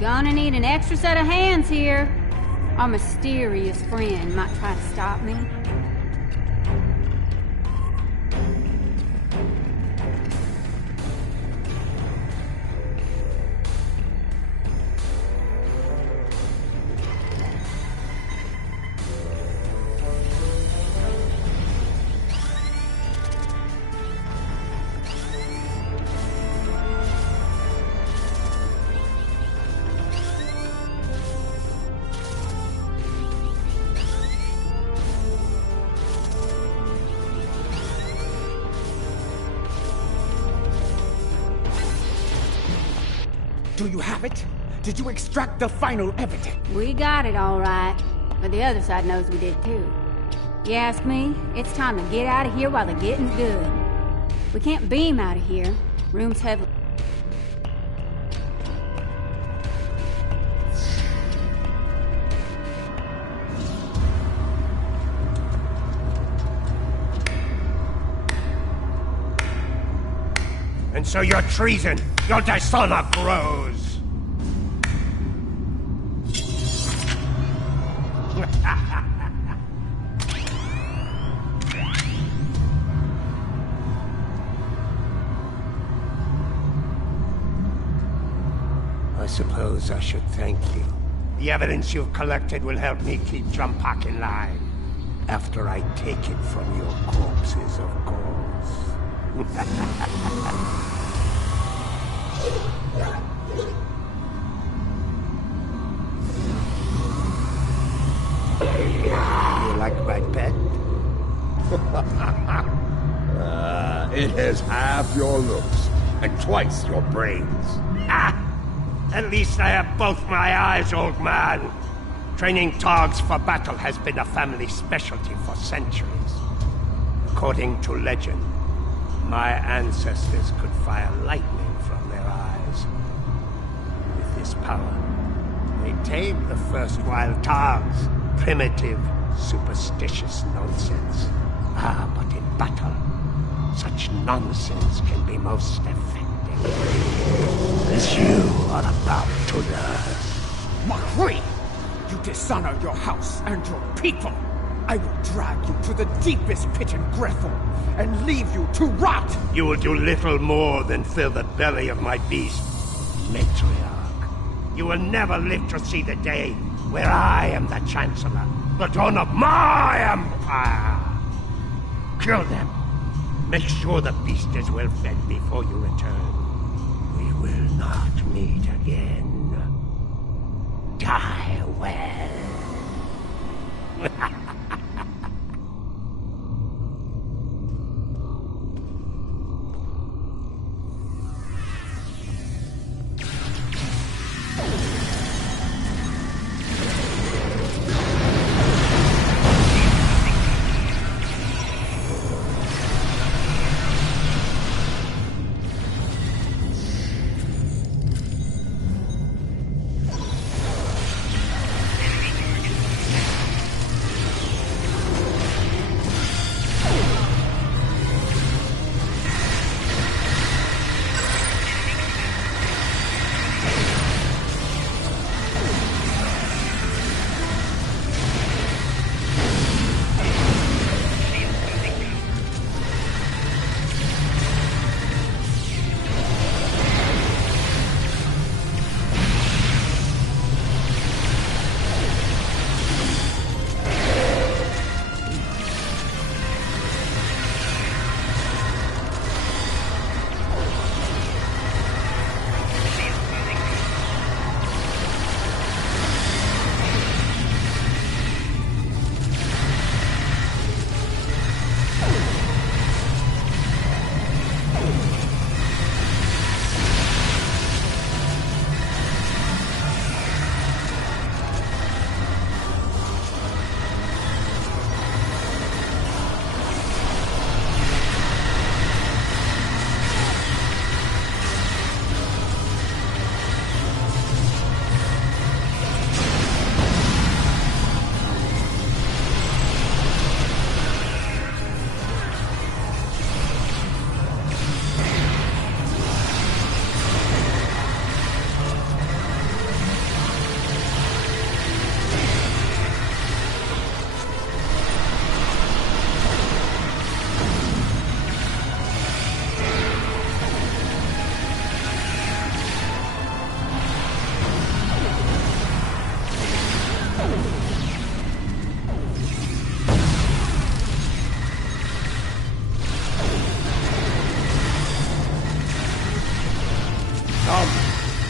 Gonna need an extra set of hands here. Our mysterious friend might try to stop me. Do you have it? Did you extract the final evidence? We got it all right, but the other side knows we did too. You ask me, it's time to get out of here while the getting's good. We can't beam out of here. Room's heavy. And so your treason, your dishonor grows. I suppose I should thank you. The evidence you've collected will help me keep Jempok in line. After I take it from your corpses, of course. You like my pet? It has half your looks and twice your brains. At least I have both my eyes, old man. Training Targs for battle has been a family specialty for centuries. According to legend, my ancestors could fire lightning from their eyes. With this power, they tamed the first wild Targs. Primitive, superstitious nonsense. But in battle, such nonsense can be most effective. As you are about to learn. Makri! You dishonor your house and your people! I will drag you to the deepest pit in Grethel and leave you to rot! You will do little more than fill the belly of my beast, matriarch. You will never live to see the day where I am the Chancellor, the dawn of my empire. Kill them. Make sure the beast is well fed before you return. We will not meet again. Die well.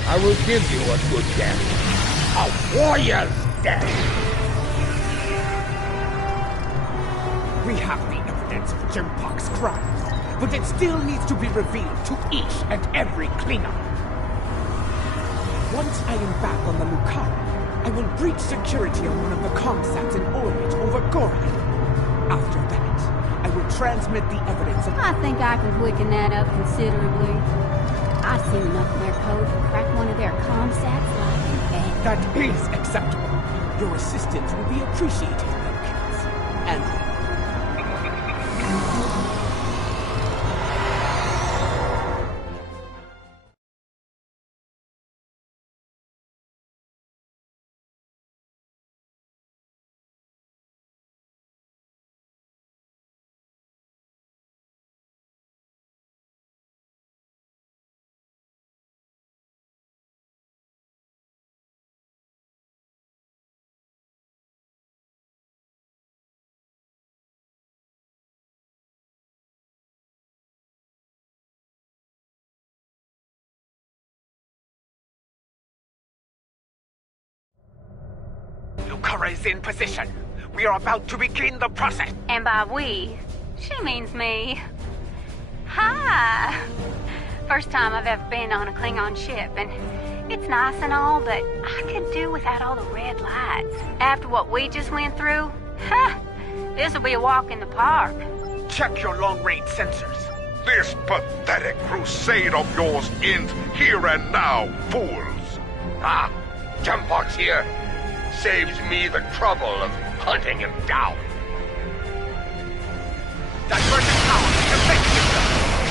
I will give you a good death. A warrior's death. We have the evidence of Jempok's crimes, but it still needs to be revealed to each and every Klingon. Once I am back on the Lucara, I will breach security on one of the comsats in orbit over Goran. After that, I will transmit the evidence of... I think I can quicken that up considerably. I've seen enough of their code to crack one of their comsats like an egg. That is acceptable. Your assistance will be appreciated, Wilkins. And... Lucara is in position. We are about to begin the process. And by we, she means me. Hi! First time I've ever been on a Klingon ship, and it's nice and all, but I could do without all the red lights. After what we just went through, this'll be a walk in the park. Check your long-range sensors. This pathetic crusade of yours ends here and now, fools. Ah, Jempok's here. Saves me the trouble of hunting him down. Divergent power, defense system.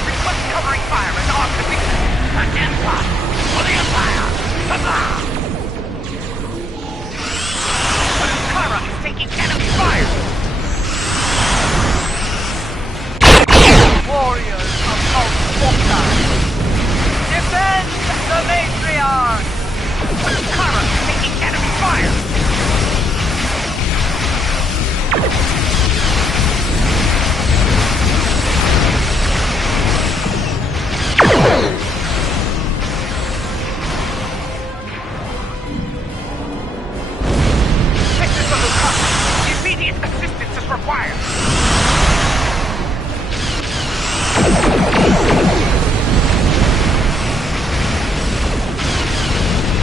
Request covering fire as our position. An empire for the Empire. Lucara is taking enemy fire. Warriors of House Mokai, defend the matriarch! Lucara is taking enemy fire. Texas of Lucara, immediate assistance is required.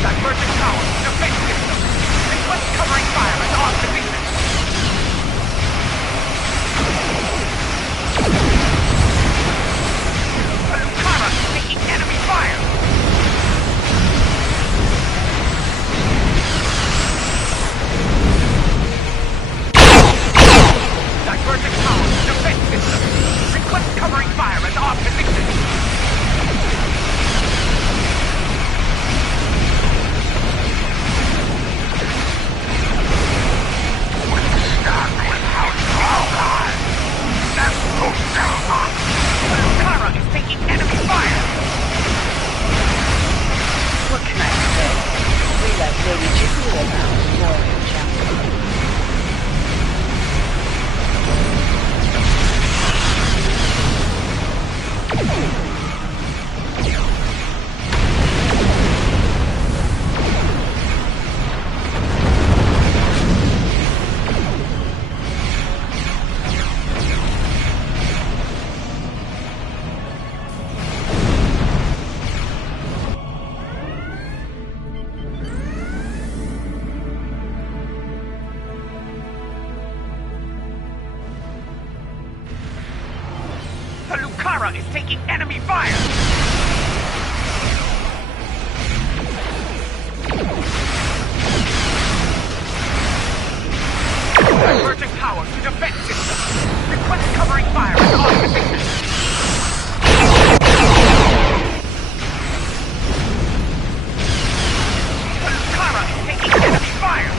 Divergent power, defense system. Request covering fire as our position. Lucara is taking enemy fire. Divergent power, defense system. Request covering fire as our position. Lucara is taking enemy fire! What can I say? We let Lady Jigula down, warrior champion. The Lucara is taking enemy fire! Divergent power to defense system. Request covering fire as our position. The Lucara is taking enemy fire!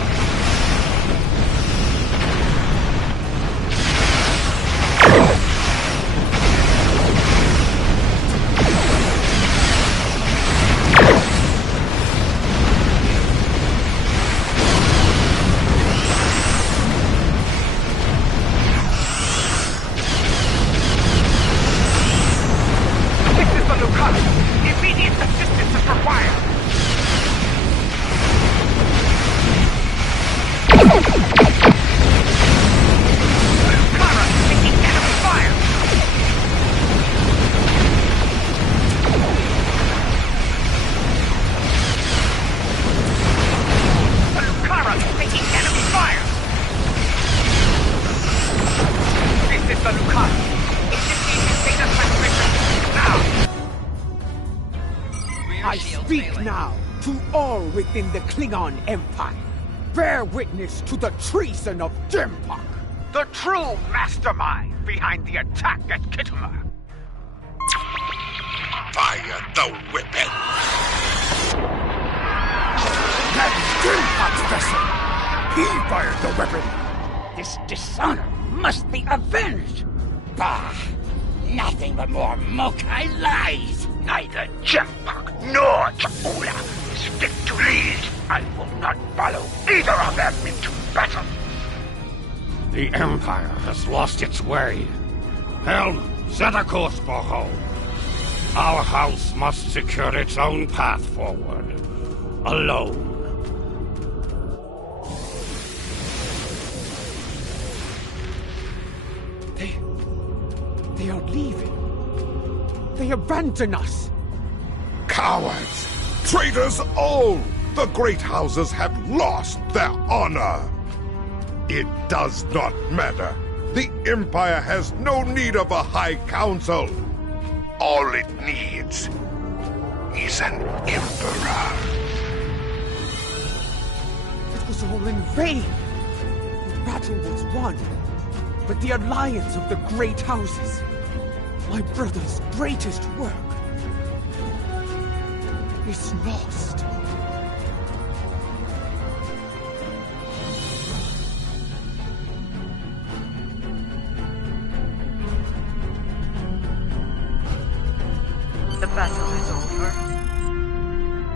speak now to all within the Klingon Empire. Bear witness to the treason of Jempok, the true mastermind behind the attack at Kittimer. Fire the weapon! That's Jempok's vessel! He fired the weapon! This dishonor must be avenged! Bah! Nothing but more Mokai lies! Neither Jempok nor Chakula is fit to lead. I will not follow either of them into battle. The Empire has lost its way. Helm, set a course for home. Our house must secure its own path forward. Alone. They are leaving. They abandon us. Cowards! Traitors all! The great houses have lost their honor. It does not matter. The Empire has no need of a High Council. All it needs is an Emperor. It was all in vain. The battle was won, but the alliance of the great houses, my brother's greatest work, is lost. The battle is over.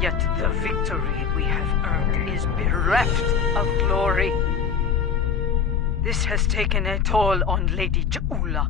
Yet the victory we have earned is bereft of glory. This has taken a toll on Lady Ja'ula.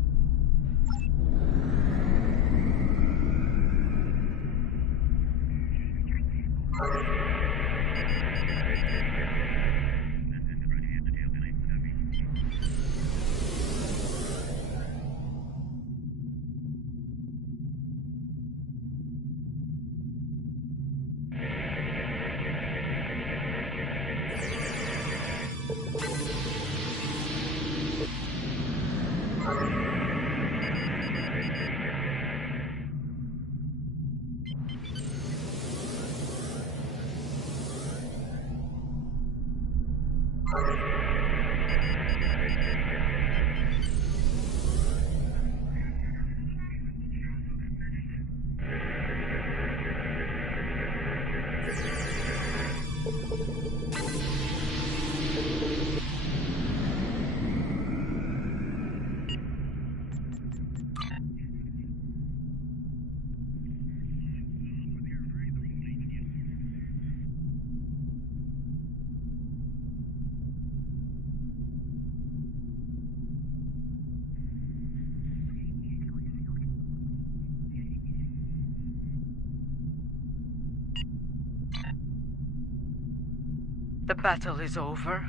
The battle is over,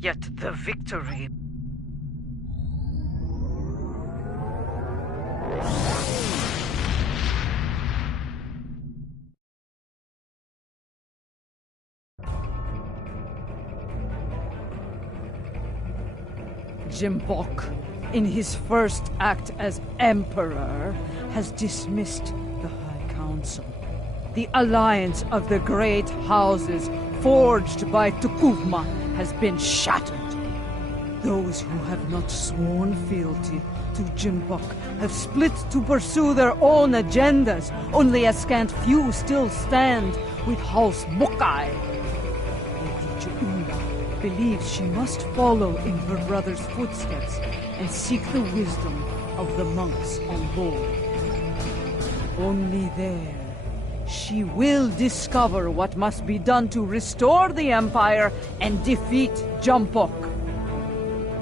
yet the victory... Jempok, in his first act as Emperor, has dismissed the High Council. The alliance of the great houses forged by Tukuvma has been shattered. Those who have not sworn fealty to Jempok have split to pursue their own agendas. Only a scant few still stand with House Mokai. Lady Ja'ula believes she must follow in her brother's footsteps and seek the wisdom of the monks on board. Only there she will discover what must be done to restore the Empire and defeat Jempok.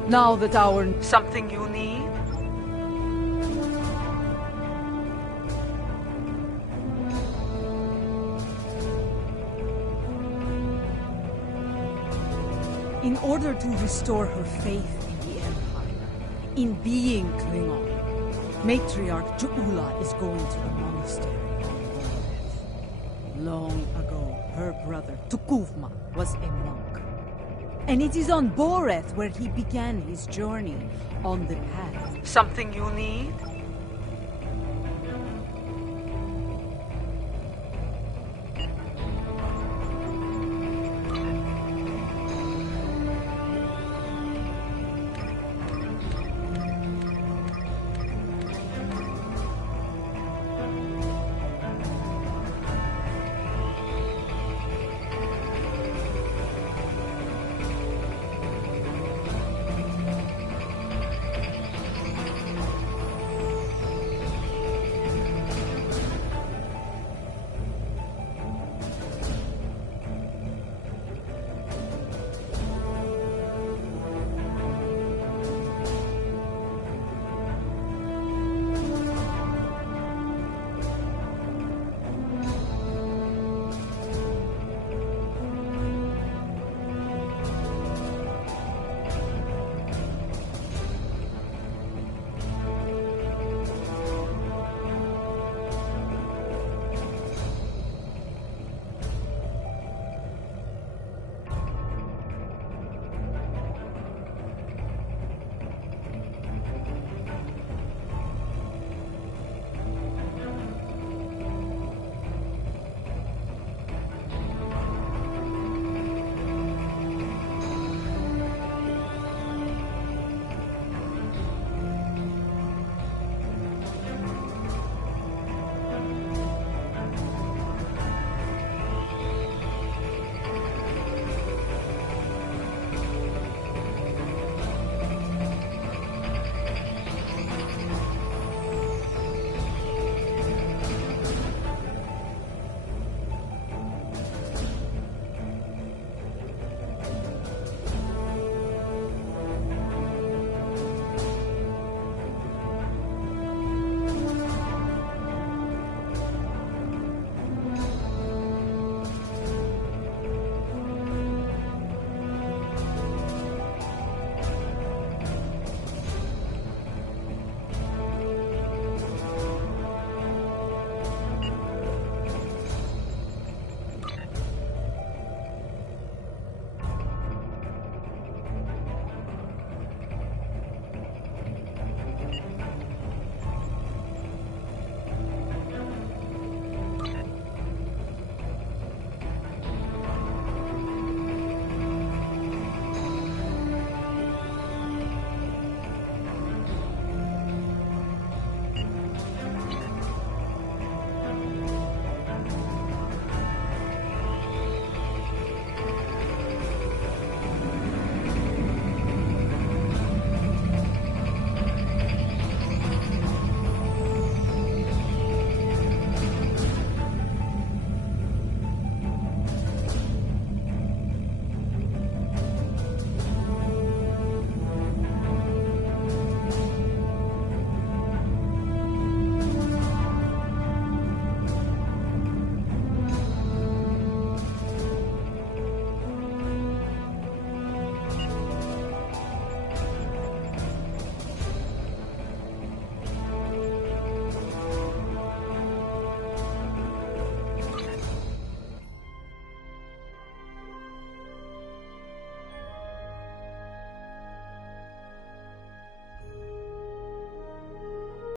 Now that our... Something you need? In order to restore her faith in the Empire, in being Klingon, Matriarch Ja'ula is going to the monastery. Long ago, her brother, Tukuvma, was a monk. And it is on Boreth where he began his journey on the path. Something you need?